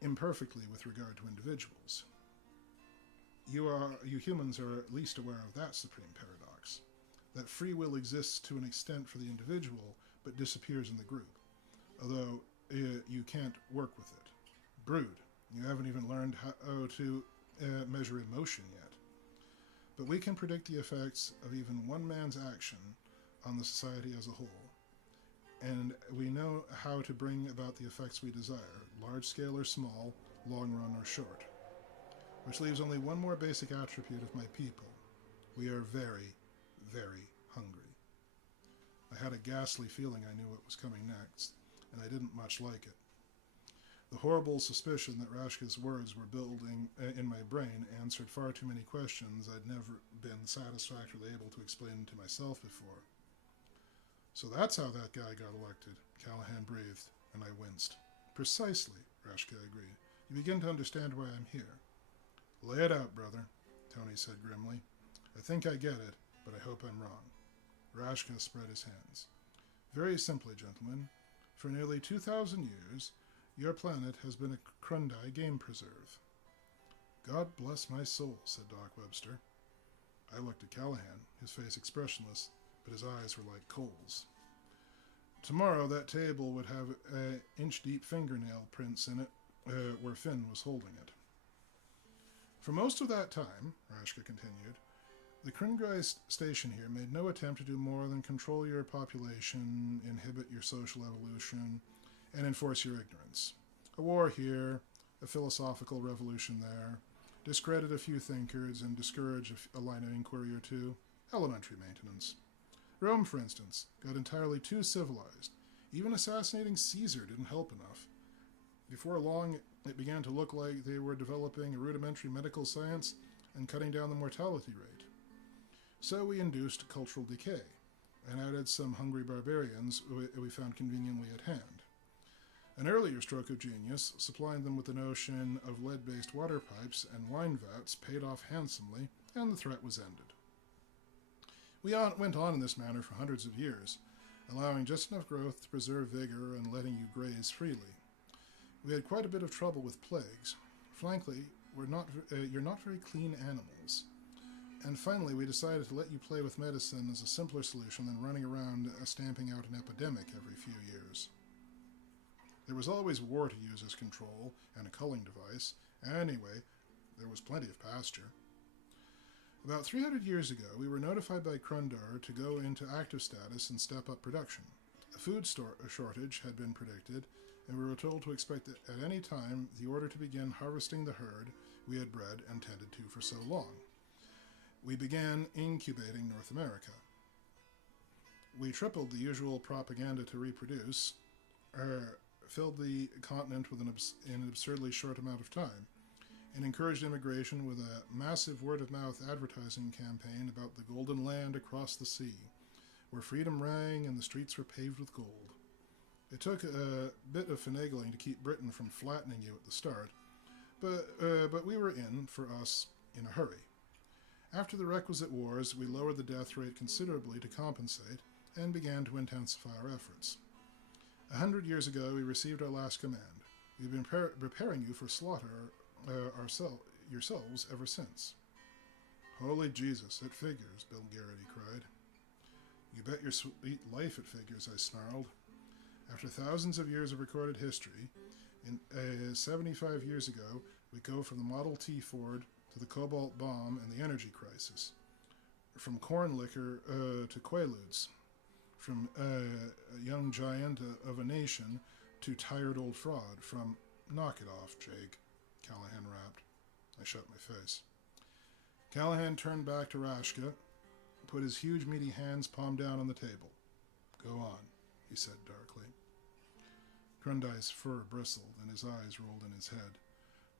imperfectly with regard to individuals. You humans are at least aware of that supreme paradox, that free will exists to an extent for the individual, but disappears in the group, although you can't work with it. Brood, you haven't even learned how to measure emotion yet. But we can predict the effects of even one man's action on the society as a whole, and we know how to bring about the effects we desire, large scale or small, long run or short. Which leaves only one more basic attribute of my people. We are very, very hungry. I had a ghastly feeling I knew what was coming next, and I didn't much like it. The horrible suspicion that Rashka's words were building in my brain answered far too many questions I'd never been satisfactorily able to explain to myself before. So that's how that guy got elected, Callahan breathed, and I winced. Precisely, Rashka agreed. You begin to understand why I'm here. Lay it out, brother, Tony said grimly. I think I get it, but I hope I'm wrong. Rashka spread his hands. Very simply, gentlemen, for nearly 2,000 years, Your planet has been a Crundai game preserve. God bless my soul, said Doc Webster. I looked at Callahan, his face expressionless, but his eyes were like coals. Tomorrow that table would have inch-deep fingernail prints in it where Finn was holding it. For most of that time, Rashka continued, the Krungrai station here made no attempt to do more than control your population, inhibit your social evolution, and enforce your ignorance. A war here, a philosophical revolution there, discredit a few thinkers and discourage a line of inquiry or two, elementary maintenance. Rome, for instance, got entirely too civilized. Even assassinating Caesar didn't help enough. Before long, it began to look like they were developing a rudimentary medical science and cutting down the mortality rate. So we induced cultural decay and added some hungry barbarians we found conveniently at hand. An earlier stroke of genius, supplying them with the notion of lead-based water pipes and wine vats, paid off handsomely, and the threat was ended. We went on in this manner for hundreds of years, allowing just enough growth to preserve vigor and letting you graze freely. We had quite a bit of trouble with plagues. Frankly, you're not very clean animals. And finally, we decided to let you play with medicine as a simpler solution than running around stamping out an epidemic every few years. There was always war to use as control and a culling device. Anyway, there was plenty of pasture. About 300 years ago, we were notified by Krundar to go into active status and step up production. A food shortage had been predicted, and we were told to expect at any time the order to begin harvesting the herd we had bred and tended to for so long. We began incubating North America. We tripled the usual propaganda to reproduce, filled the continent in an absurdly short amount of time, and encouraged immigration with a massive word-of-mouth advertising campaign about the golden land across the sea, where freedom rang and the streets were paved with gold. It took a bit of finagling to keep Britain from flattening you at the start, but we were in, for us, in a hurry. After the requisite wars, we lowered the death rate considerably to compensate and began to intensify our efforts. 100 years ago, we received our last command. We've been preparing you for slaughter yourselves ever since. Holy Jesus, it figures, Bill Garrity cried. You bet your sweet life it figures, I snarled. After thousands of years of recorded history, 75 years ago, we go from the Model T Ford to the cobalt bomb and the energy crisis, from corn liquor to Quaaludes, from a young giant of a nation to tired old fraud, from knock it off, Jake, Callahan rapped. I shut my face. Callahan turned back to Rashka, put his huge meaty hands palm down on the table. Go on, he said darkly. Krundai's fur bristled and his eyes rolled in his head.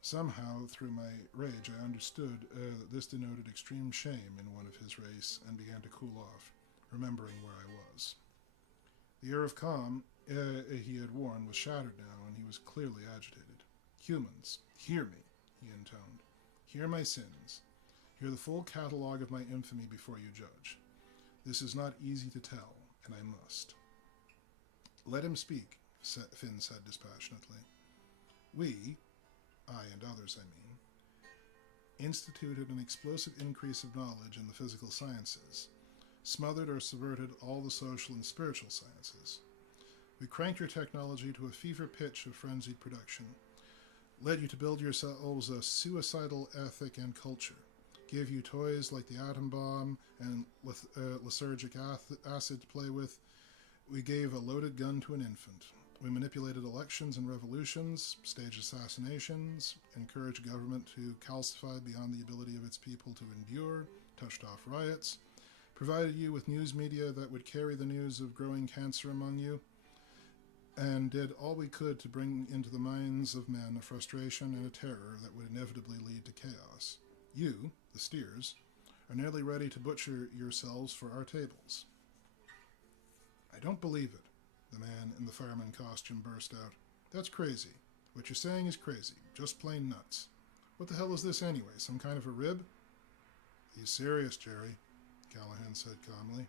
Somehow, through my rage, I understood that this denoted extreme shame in one of his race and began to cool off, remembering where I was. The air of calm he had worn was shattered now, and he was clearly agitated. Humans, hear me, he intoned. Hear my sins. Hear the full catalogue of my infamy before you judge. This is not easy to tell, and I must. Let him speak, Finn said dispassionately. We, I and others, I mean, instituted an explosive increase of knowledge in the physical sciences, smothered or subverted all the social and spiritual sciences. We cranked your technology to a fever pitch of frenzied production, led you to build yourselves a suicidal ethic and culture, gave you toys like the atom bomb and lysergic acid to play with. We gave a loaded gun to an infant. We manipulated elections and revolutions, staged assassinations, encouraged government to calcify beyond the ability of its people to endure, touched off riots, provided you with news media that would carry the news of growing cancer among you, and did all we could to bring into the minds of men a frustration and a terror that would inevitably lead to chaos. You, the steers, are nearly ready to butcher yourselves for our tables. I don't believe it, the man in the fireman costume burst out. That's crazy. What you're saying is crazy. Just plain nuts. What the hell is this anyway? Some kind of a rib? He's serious, Jerry, Callahan said calmly.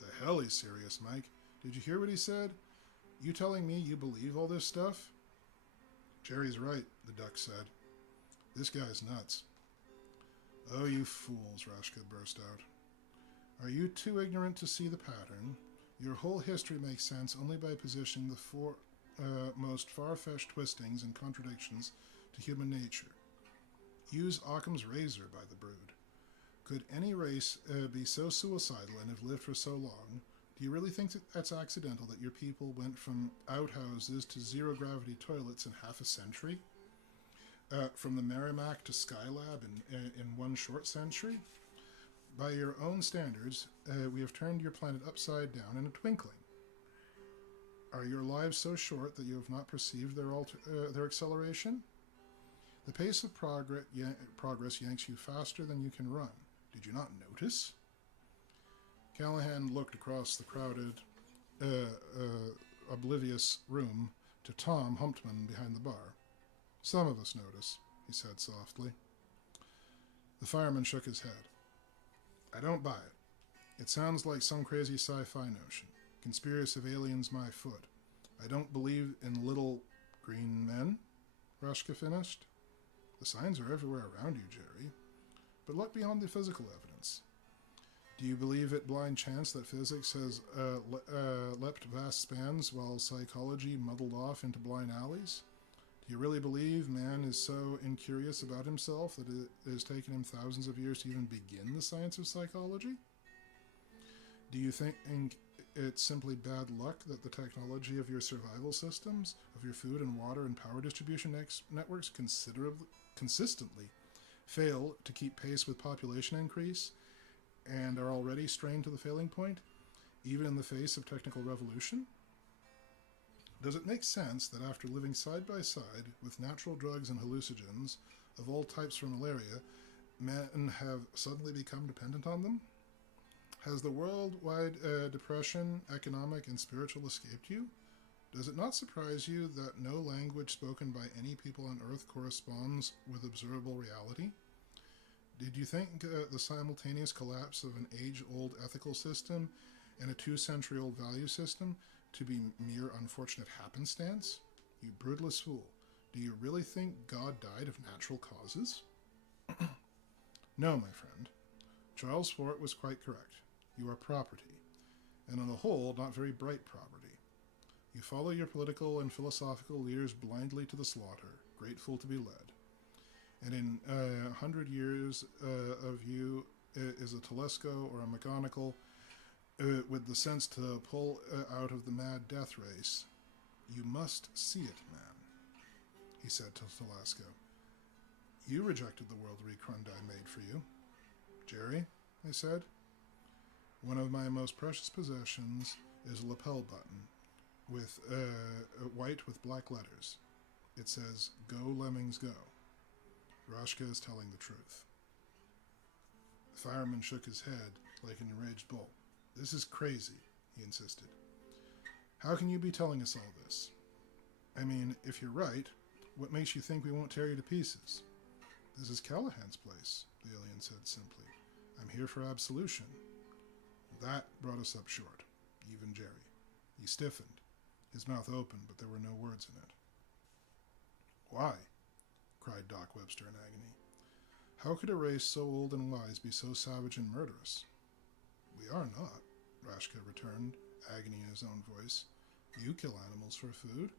The hell he's serious, Mike. Did you hear what he said? You telling me you believe all this stuff? Jerry's right, the duck said. This guy's nuts. Oh, you fools, Rashka burst out. Are you too ignorant to see the pattern? Your whole history makes sense only by positioning the most far-fetched twistings and contradictions to human nature. Use Occam's razor by the brood. Could any race be so suicidal and have lived for so long? Do you really think that's accidental that your people went from outhouses to zero-gravity toilets in half a century? From the Merrimack to Skylab in one short century? By your own standards, we have turned your planet upside down in a twinkling. Are your lives so short that you have not perceived their acceleration? The pace of progress yanks you faster than you can run. Did you not notice? Callahan looked across the crowded, oblivious room to Tom Humptman behind the bar. Some of us notice, he said softly. The fireman shook his head. I don't buy it. It sounds like some crazy sci-fi notion. Conspiracy of aliens my foot. I don't believe in little green men, Rashka finished. The signs are everywhere around you, Jerry. But look beyond the physical evidence. Do you believe it blind chance that physics has leapt vast spans while psychology muddled off into blind alleys? Do you really believe man is so incurious about himself that it has taken him thousands of years to even begin the science of psychology? Do you think it's simply bad luck that the technology of your survival systems, of your food and water and power distribution networks consistently fail to keep pace with population increase and are already strained to the failing point, even in the face of technical revolution? Does it make sense that after living side by side with natural drugs and hallucinogens of all types for malaria, men have suddenly become dependent on them? Has the worldwide depression, economic and spiritual, escaped you? Does it not surprise you that no language spoken by any people on Earth corresponds with observable reality? Did you think the simultaneous collapse of an age-old ethical system and a 2-century-old value system to be mere unfortunate happenstance? You brutalist fool. Do you really think God died of natural causes? No, my friend. Charles Fort was quite correct. You are property, and on the whole, not very bright property. You follow your political and philosophical leaders blindly to the slaughter, grateful to be led. And in 100 years of you is a Telesco or a McGonagall with the sense to pull out of the mad death race. You must see it, man, he said to Telesco. You rejected the world Crondai made for you. Jerry, I said, one of my most precious possessions is a lapel button with white with black letters. It says, "Go Lemmings Go." Rashka is telling the truth. The fireman shook his head like an enraged bull. This is crazy, he insisted. How can you be telling us all this? I mean, if you're right, what makes you think we won't tear you to pieces? This is Callahan's place, the alien said simply. I'm here for absolution. That brought us up short, even Jerry. He stiffened, his mouth open, but there were no words in it. Why? Cried Doc Webster in agony. How could a race so old and wise be so savage and murderous? We are not, Rashka returned, agony in his own voice. You kill animals for food.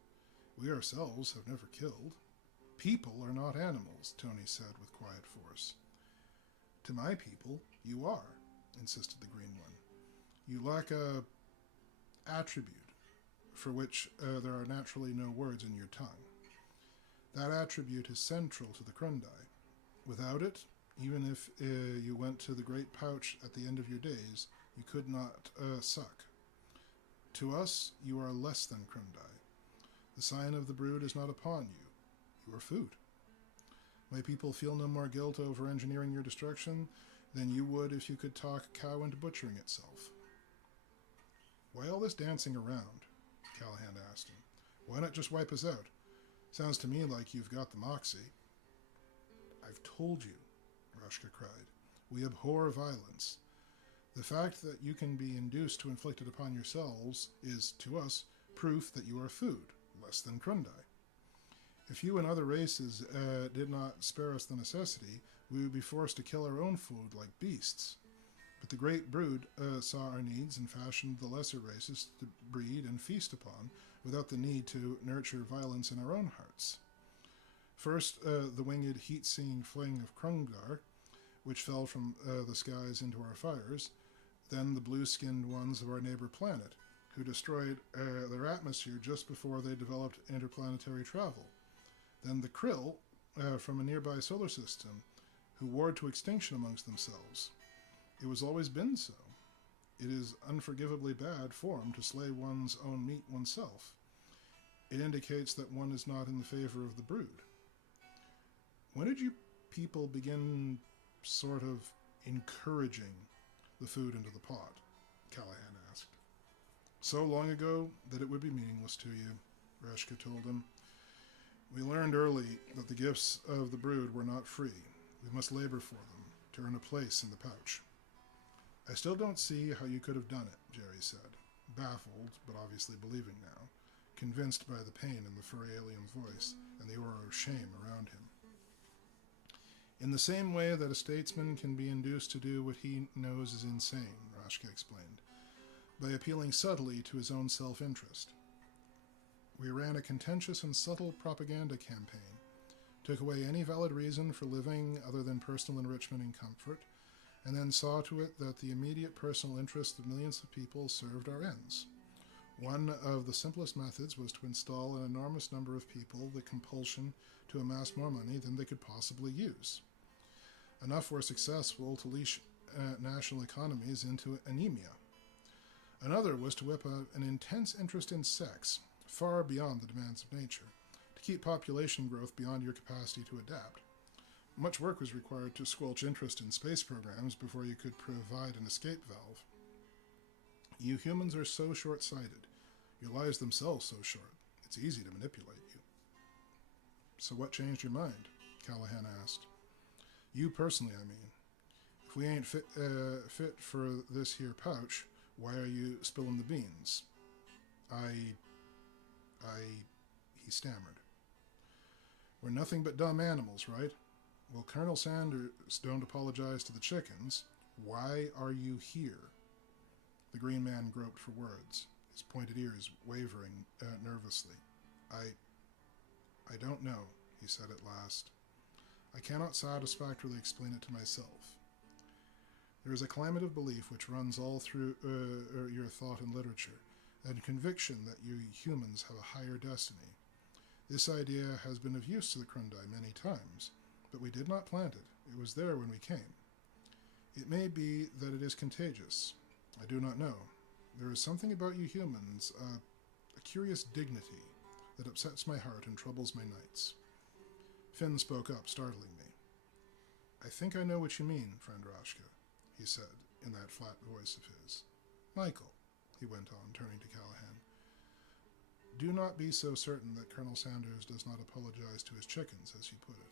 We ourselves have never killed. People are not animals, Tony said with quiet force. To my people, you are, insisted the green one. You lack a attribute for which there are naturally no words in your tongue. That attribute is central to the Crondai. Without it, even if you went to the great pouch at the end of your days, you could not suck. To us, you are less than Crondai. The sign of the brood is not upon you. You are food. My people feel no more guilt over engineering your destruction than you would if you could talk a cow into butchering itself. Why all this dancing around? Callahan asked him. Why not just wipe us out? Sounds to me like you've got the moxie. I've told you, Rashka cried. We abhor violence. The fact that you can be induced to inflict it upon yourselves is, to us, proof that you are food, less than Crondai. If you and other races did not spare us the necessity, we would be forced to kill our own food like beasts. But the great brood saw our needs and fashioned the lesser races to breed and feast upon without the need to nurture violence in our own hearts. First, the winged, heat-seeing fling of Krungar, which fell from the skies into our fires, then the blue-skinned ones of our neighbor planet, who destroyed their atmosphere just before they developed interplanetary travel. Then the krill from a nearby solar system, who warred to extinction amongst themselves. It was always been so. It is unforgivably bad form to slay one's own meat oneself. It indicates that one is not in the favor of the brood. When did you people begin sort of encouraging the food into the pot? Callahan asked. So long ago that it would be meaningless to you, Reshka told him. We learned early that the gifts of the brood were not free. We must labor for them, to earn a place in the pouch. I still don't see how you could have done it, Jerry said, baffled, but obviously believing now, convinced by the pain in the furry alien's voice and the aura of shame around him. In the same way that a statesman can be induced to do what he knows is insane, Rashka explained, by appealing subtly to his own self-interest. We ran a contentious and subtle propaganda campaign, took away any valid reason for living other than personal enrichment and comfort, and then saw to it that the immediate personal interests of millions of people served our ends. One of the simplest methods was to install an enormous number of people the compulsion to amass more money than they could possibly use. Enough were successful to leash national economies into anemia. Another was to whip out an intense interest in sex, far beyond the demands of nature, to keep population growth beyond your capacity to adapt. Much work was required to squelch interest in space programs before you could provide an escape valve. You humans are so short-sighted, your lives themselves so short, it's easy to manipulate you. So what changed your mind? Callahan asked. You personally, I mean. If we ain't fit for this here pouch, why are you spilling the beans? He stammered. We're nothing but dumb animals, right? Well, Colonel Sanders don't apologize to the chickens. Why are you here? The green man groped for words, his pointed ears wavering nervously. I don't know, he said at last. I cannot satisfactorily explain it to myself. There is a climate of belief which runs all through your thought and literature, and conviction that you humans have a higher destiny. This idea has been of use to the Krundai many times, but we did not plant it. It was there when we came. It may be that it is contagious. I do not know. There is something about you humans, a curious dignity, that upsets my heart and troubles my nights. Finn spoke up, startling me. I think I know what you mean, friend Rashka, he said, in that flat voice of his. Michael, he went on, turning to Callahan, do not be so certain that Colonel Sanders does not apologize to his chickens, as you put it.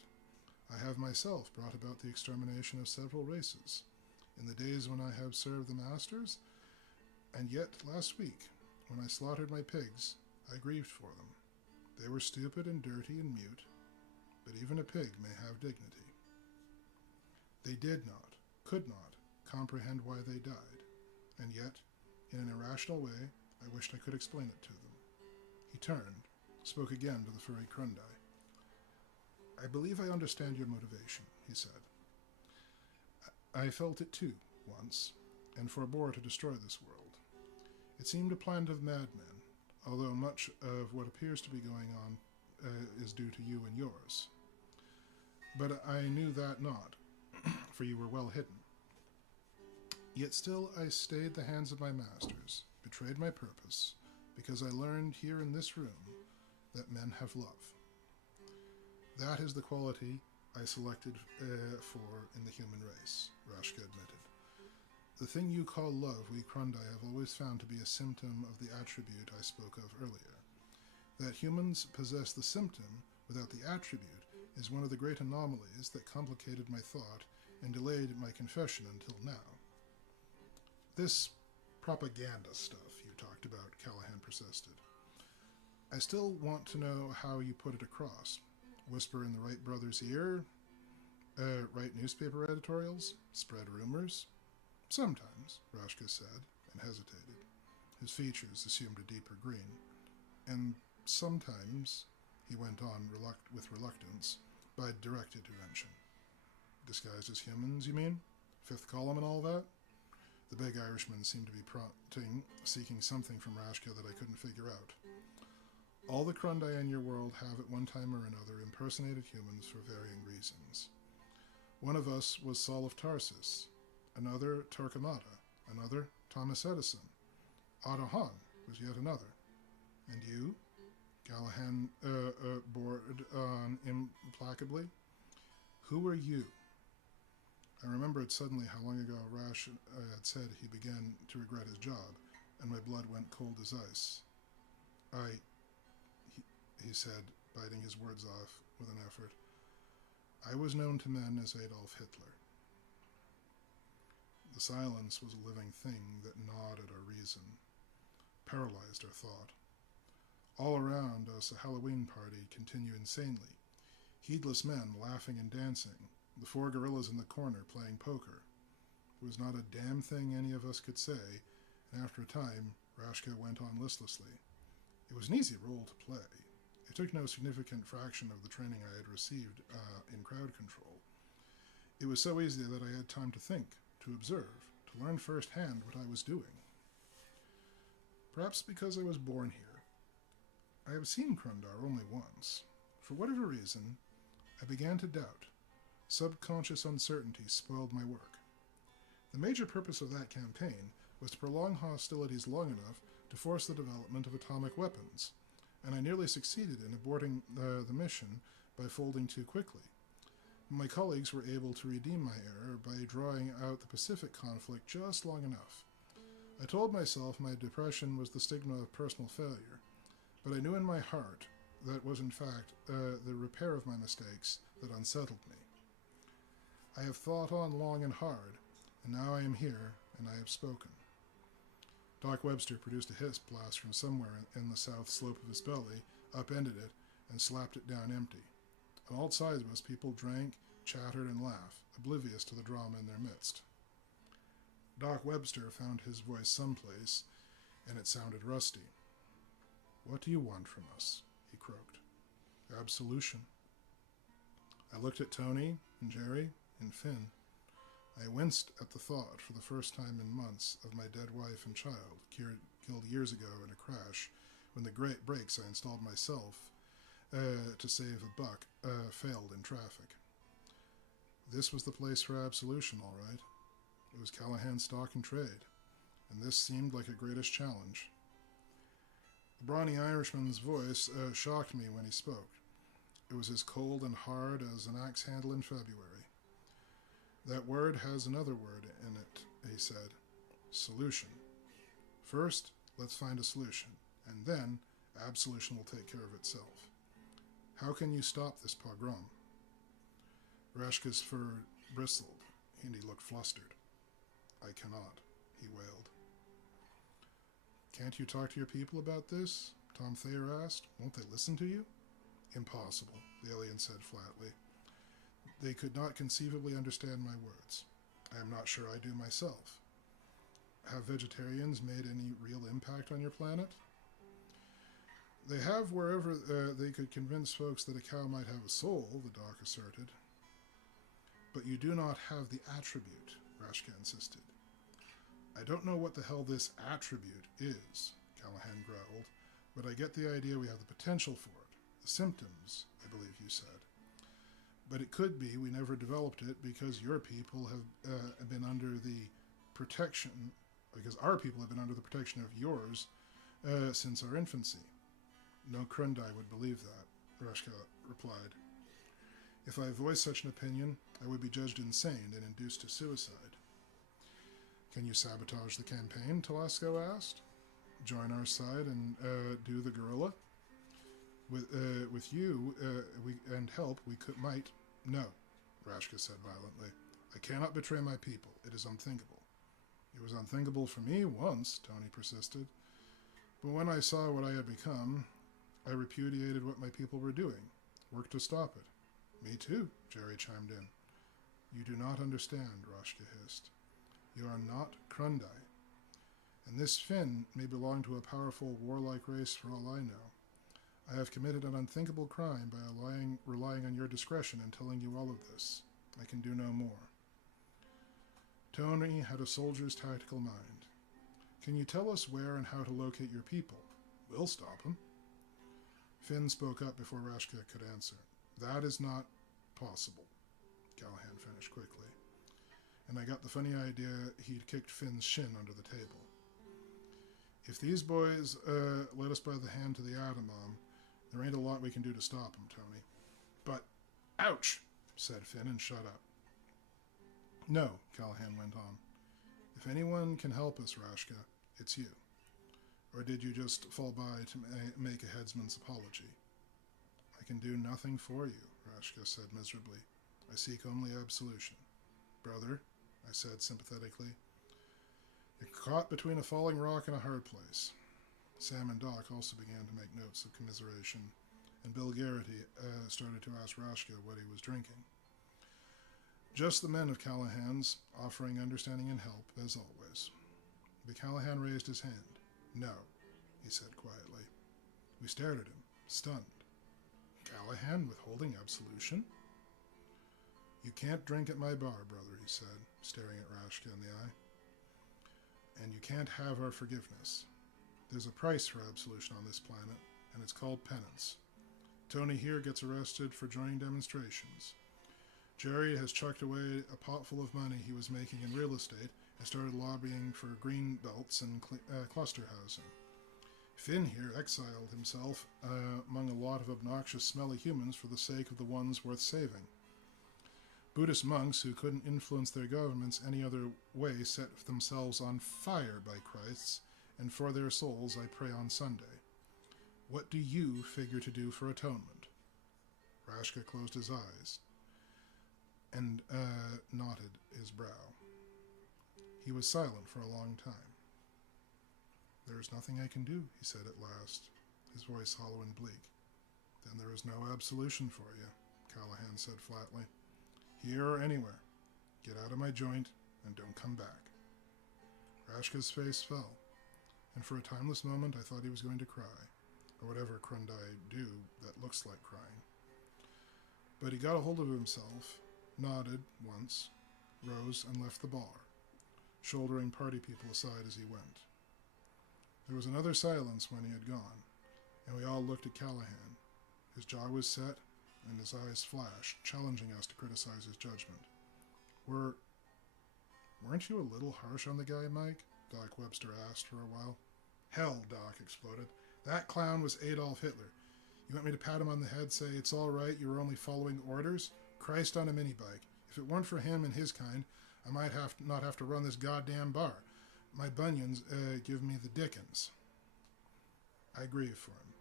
I have myself brought about the extermination of several races, in the days when I have served the masters, and yet last week, when I slaughtered my pigs, I grieved for them. They were stupid and dirty and mute, but even a pig may have dignity. They did not, could not, comprehend why they died, and yet, in an irrational way, I wished I could explain it to them. He turned, spoke again to the furry Krundai. I believe I understand your motivation, he said. I felt it too, once, and forbore to destroy this world. It seemed a plan of madmen, although much of what appears to be going on is due to you and yours. But I knew that not, for you were well hidden. Yet still I stayed the hands of my masters, betrayed my purpose, because I learned here in this room that men have love. That is the quality I selected for in the human race, Rashka admitted. The thing you call love we Krundai have always found to be a symptom of the attribute I spoke of earlier. That humans possess the symptom without the attribute is one of the great anomalies that complicated my thought and delayed my confession until now. This propaganda stuff you talked about, Callahan persisted. I still want to know how you put it across. Whisper in the Wright brothers' ear? Write newspaper editorials? Spread rumors? Sometimes, Rashka said, and hesitated. His features assumed a deeper green. And sometimes, he went on with reluctance, by direct intervention. Disguised as humans, you mean? Fifth column and all that? The big Irishman seemed to be prompting, seeking something from Rashka that I couldn't figure out. All the Crundai in your world have at one time or another impersonated humans for varying reasons. One of us was Saul of Tarsus, another Torquemada, another Thomas Edison. Otto Hahn was yet another. And you? Callahan bored on implacably. Who were you? I remembered suddenly how long ago Rash had said he began to regret his job, and my blood went cold as ice. He said, biting his words off with an effort. I was known to men as Adolf Hitler. The silence was a living thing that gnawed at our reason, paralyzed our thought. All around us, a Halloween party continued insanely. Heedless men laughing and dancing, the four gorillas in the corner playing poker. There was not a damn thing any of us could say, and after a time, Rashka went on listlessly. It was an easy role to play. It took no significant fraction of the training I had received in crowd control. It was so easy that I had time to think, to observe, to learn firsthand what I was doing. Perhaps because I was born here. I have seen Crundar only once. For whatever reason, I began to doubt. Subconscious uncertainty spoiled my work. The major purpose of that campaign was to prolong hostilities long enough to force the development of atomic weapons, and I nearly succeeded in aborting the mission by folding too quickly. My colleagues were able to redeem my error by drawing out the Pacific conflict just long enough. I told myself my depression was the stigma of personal failure, but I knew in my heart that was in fact the repair of my mistakes that unsettled me. I have thought on long and hard, and now I am here, and I have spoken. Doc Webster produced a hiss blast from somewhere in the south slope of his belly, upended it, and slapped it down empty. On all sides of us, people drank, chattered, and laughed, oblivious to the drama in their midst. Doc Webster found his voice someplace, and it sounded rusty. What do you want from us? He croaked. Absolution. I looked at Tony and Jerry and Finn. I winced at the thought, for the first time in months, of my dead wife and child, killed years ago in a crash, when the great brakes I installed myself to save a buck failed in traffic. This was the place for absolution, all right. It was Callahan's stock and trade, and this seemed like a greatest challenge. The brawny Irishman's voice shocked me when he spoke. It was as cold and hard as an axe handle in February. That word has another word in it, he said. Solution. First, let's find a solution, and then absolution will take care of itself. How can you stop this pogrom? Rashka's fur bristled, and he looked flustered. I cannot, he wailed. Can't you talk to your people about this? Tom Thayer asked. Won't they listen to you? Impossible, the alien said flatly. They could not conceivably understand my words. I am not sure I do myself. Have vegetarians made any real impact on your planet? They have wherever they could convince folks that a cow might have a soul, the doc asserted. But you do not have the attribute, Rashka insisted. I don't know what the hell this attribute is, Callahan growled, but I get the idea we have the potential for it. The symptoms, I believe you said. But it could be we never developed it because your people have been under the protection, because our people have been under the protection of yours since our infancy. No Crundai would believe that, Rashka replied. If I voiced such an opinion, I would be judged insane and induced to suicide. Can you sabotage the campaign? Telesco asked. Join our side and do the guerrilla? With you and help, we might. No, Rashka said violently. I cannot betray my people. It is unthinkable. It was unthinkable for me once, Tony persisted. But when I saw what I had become, I repudiated what my people were doing. work to stop it. Me too, Jerry chimed in. You do not understand, Rashka hissed. You are not Krundai. And this Finn may belong to a powerful, warlike race for all I know. I have committed an unthinkable crime by relying on your discretion in telling you all of this. I can do no more. Tony had a soldier's tactical mind. Can you tell us where and how to locate your people? We'll stop them. Finn spoke up before Rashka could answer. That is not possible, Callahan finished quickly. And I got the funny idea he'd kicked Finn's shin under the table. If these boys led us by the hand to the atom bomb, there ain't a lot we can do to stop them, Tony. But, ouch, said Finn and shut up. No, Callahan went on. If anyone can help us, Rashka, it's you. Or did you just fall by to make a headsman's apology? I can do nothing for you, Rashka said miserably. I seek only absolution. Brother, I said sympathetically, you're caught between a falling rock and a hard place. Sam and Doc also began to make notes of commiseration, and Bill Garrity started to ask Rashka what he was drinking. Just the men of Callahan's, offering understanding and help, as always. But Callahan raised his hand. No, he said quietly. We stared at him, stunned. Callahan withholding absolution? You can't drink at my bar, brother, he said, staring at Rashka in the eye. And you can't have our forgiveness. There's a price for absolution on this planet, and it's called penance. Tony here gets arrested for joining demonstrations. Jerry has chucked away a pot full of money he was making in real estate and started lobbying for green belts and cluster housing. Finn here exiled himself among a lot of obnoxious, smelly humans for the sake of the ones worth saving. Buddhist monks who couldn't influence their governments any other way set themselves on fire by Christ's, and for their souls I pray on Sunday. What do you figure to do for atonement? Rashka closed his eyes and knotted his brow. He was silent for a long time. There is nothing I can do, he said at last, his voice hollow and bleak. Then there is no absolution for you, Callahan said flatly. Here or anywhere. Get out of my joint and don't come back. Rashka's face fell, and for a timeless moment I thought he was going to cry, or whatever Krundai do that looks like crying. But he got a hold of himself, nodded once, rose and left the bar, shouldering party people aside as he went. There was another silence when he had gone, and we all looked at Callahan. His jaw was set, and his eyes flashed, challenging us to criticize his judgment. Weren't you a little harsh on the guy, Mike? Doc Webster asked for a while. Hell, Doc exploded. That clown was Adolf Hitler. You want me to pat him on the head, say it's all right, you were only following orders? Christ on a mini-bike. If it weren't for him and his kind, I might not have to run this goddamn bar. My bunions give me the dickens. I grieve for him,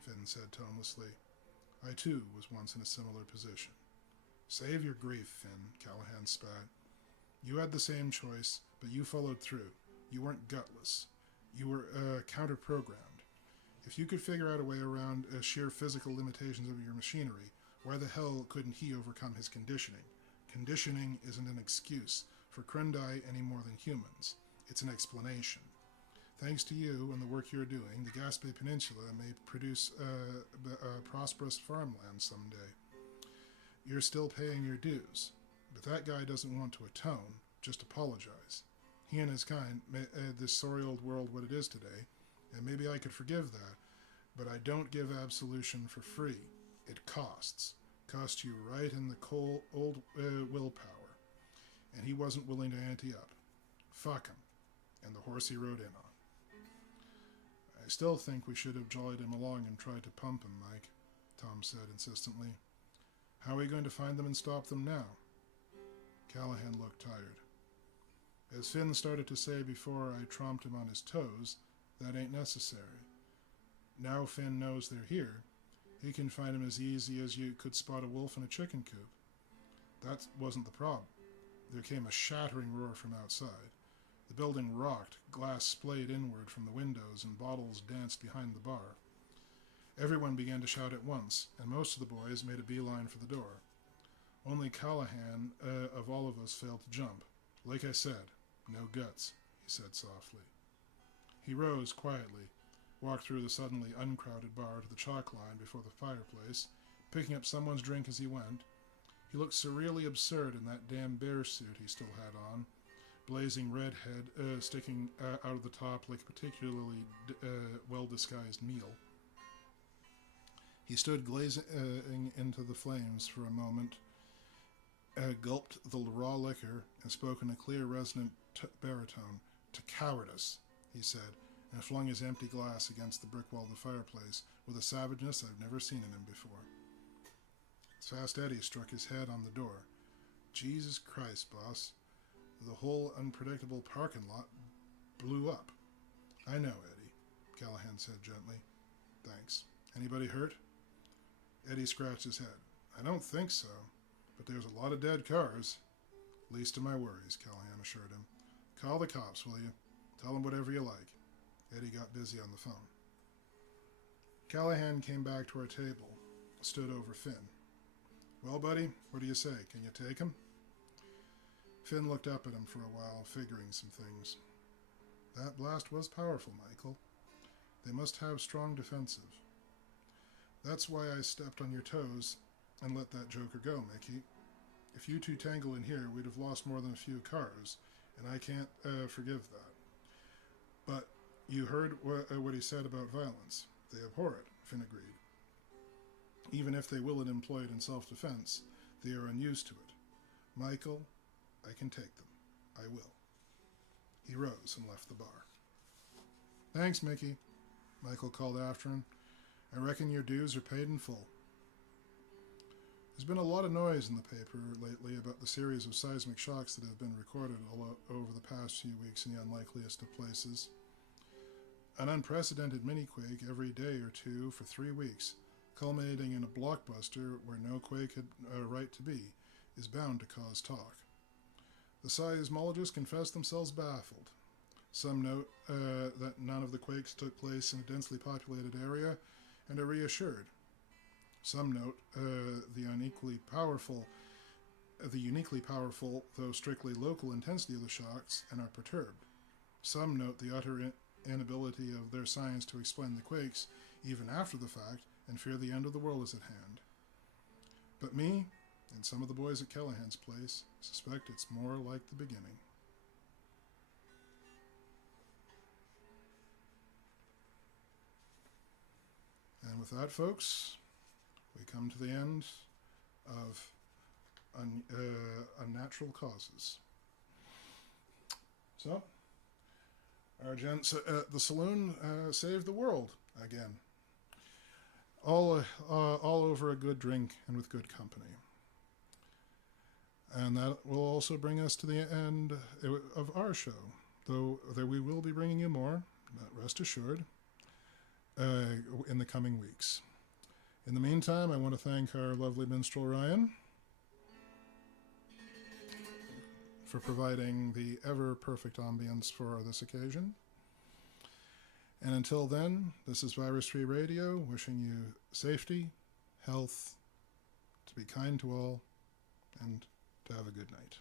Finn said tonelessly. I, too, was once in a similar position. Save your grief, Finn, Callahan spat. You had the same choice, but you followed through. You weren't gutless. You were counter-programmed. If you could figure out a way around sheer physical limitations of your machinery, why the hell couldn't he overcome his conditioning? Conditioning isn't an excuse for Krundai any more than humans. It's an explanation. Thanks to you and the work you're doing, the Gaspé Peninsula may produce a prosperous farmland someday. You're still paying your dues, but that guy doesn't want to atone, just apologize. He and his kind made this sorry old world what it is today, and maybe I could forgive that, but I don't give absolution for free. It costs. Costs you right in the cold old willpower. And he wasn't willing to ante up. Fuck him. And the horse he rode in on. I still think we should have jollied him along and tried to pump him, Mike, Tom said insistently. How are we going to find them and stop them now? Callahan looked tired. As Finn started to say before I tromped him on his toes, that ain't necessary. Now Finn knows they're here, he can find them as easy as you could spot a wolf in a chicken coop. That wasn't the problem. There came a shattering roar from outside. The building rocked, glass splayed inward from the windows, and bottles danced behind the bar. Everyone began to shout at once, and most of the boys made a beeline for the door. Only Callahan, of all of us, failed to jump. Like I said, no guts, he said softly. He rose quietly, walked through the suddenly uncrowded bar to the chalk line before the fireplace, picking up someone's drink as he went. He looked surreally absurd in that damn bear suit he still had on, blazing red head sticking out of the top like a particularly well-disguised meal. He stood glazing into the flames for a moment, gulped the raw liquor, and spoke in a clear, resonant baritone. "To cowardice," he said, and flung his empty glass against the brick wall of the fireplace with a savageness I've never seen in him before. Fast Eddie struck his head on the door. "Jesus Christ, boss. The whole unpredictable parking lot blew up." "I know, Eddie," Callahan said gently. "Thanks. Anybody hurt?" Eddie scratched his head. "I don't think so, but there's a lot of dead cars." "Least of my worries," Callahan assured him. "Call the cops, will you? Tell them whatever you like." Eddie got busy on the phone. Callahan came back to our table, stood over Finn. "Well, buddy, what do you say? Can you take him?" Finn looked up at him for a while, figuring some things. "That blast was powerful, Michael. They must have strong defensive. That's why I stepped on your toes and let that joker go, Mickey. If you two tangle in here, we'd have lost more than a few cars, and I can't forgive that. But you heard what he said about violence. They abhor it," Finn agreed. "Even if they will employ it in self-defense, they are unused to it. Michael, I can take them. I will." He rose and left the bar. "Thanks, Mickey," Michael called after him. "I reckon your dues are paid in full." There's been a lot of noise in the paper lately about the series of seismic shocks that have been recorded all over the past few weeks in the unlikeliest of places. An unprecedented mini-quake every day or two for 3 weeks, culminating in a blockbuster where no quake had a right to be, is bound to cause talk. The seismologists confess themselves baffled. Some note that none of the quakes took place in a densely populated area and are reassured. Some note the uniquely powerful, though strictly local intensity of the shocks and are perturbed. Some note the utter inability of their science to explain the quakes even after the fact and fear the end of the world is at hand. But me, and some of the boys at Callahan's place, suspect it's more like the beginning. And with that, folks, we come to the end of Unnatural Causes. So, our gents at the saloon saved the world again. All over a good drink and with good company. And that will also bring us to the end of our show, though we will be bringing you more, rest assured, in the coming weeks. In the meantime, I want to thank our lovely minstrel Ryan for providing the ever-perfect ambience for this occasion. And until then, this is Virus-Free Radio, wishing you safety, health, to be kind to all, and to have a good night.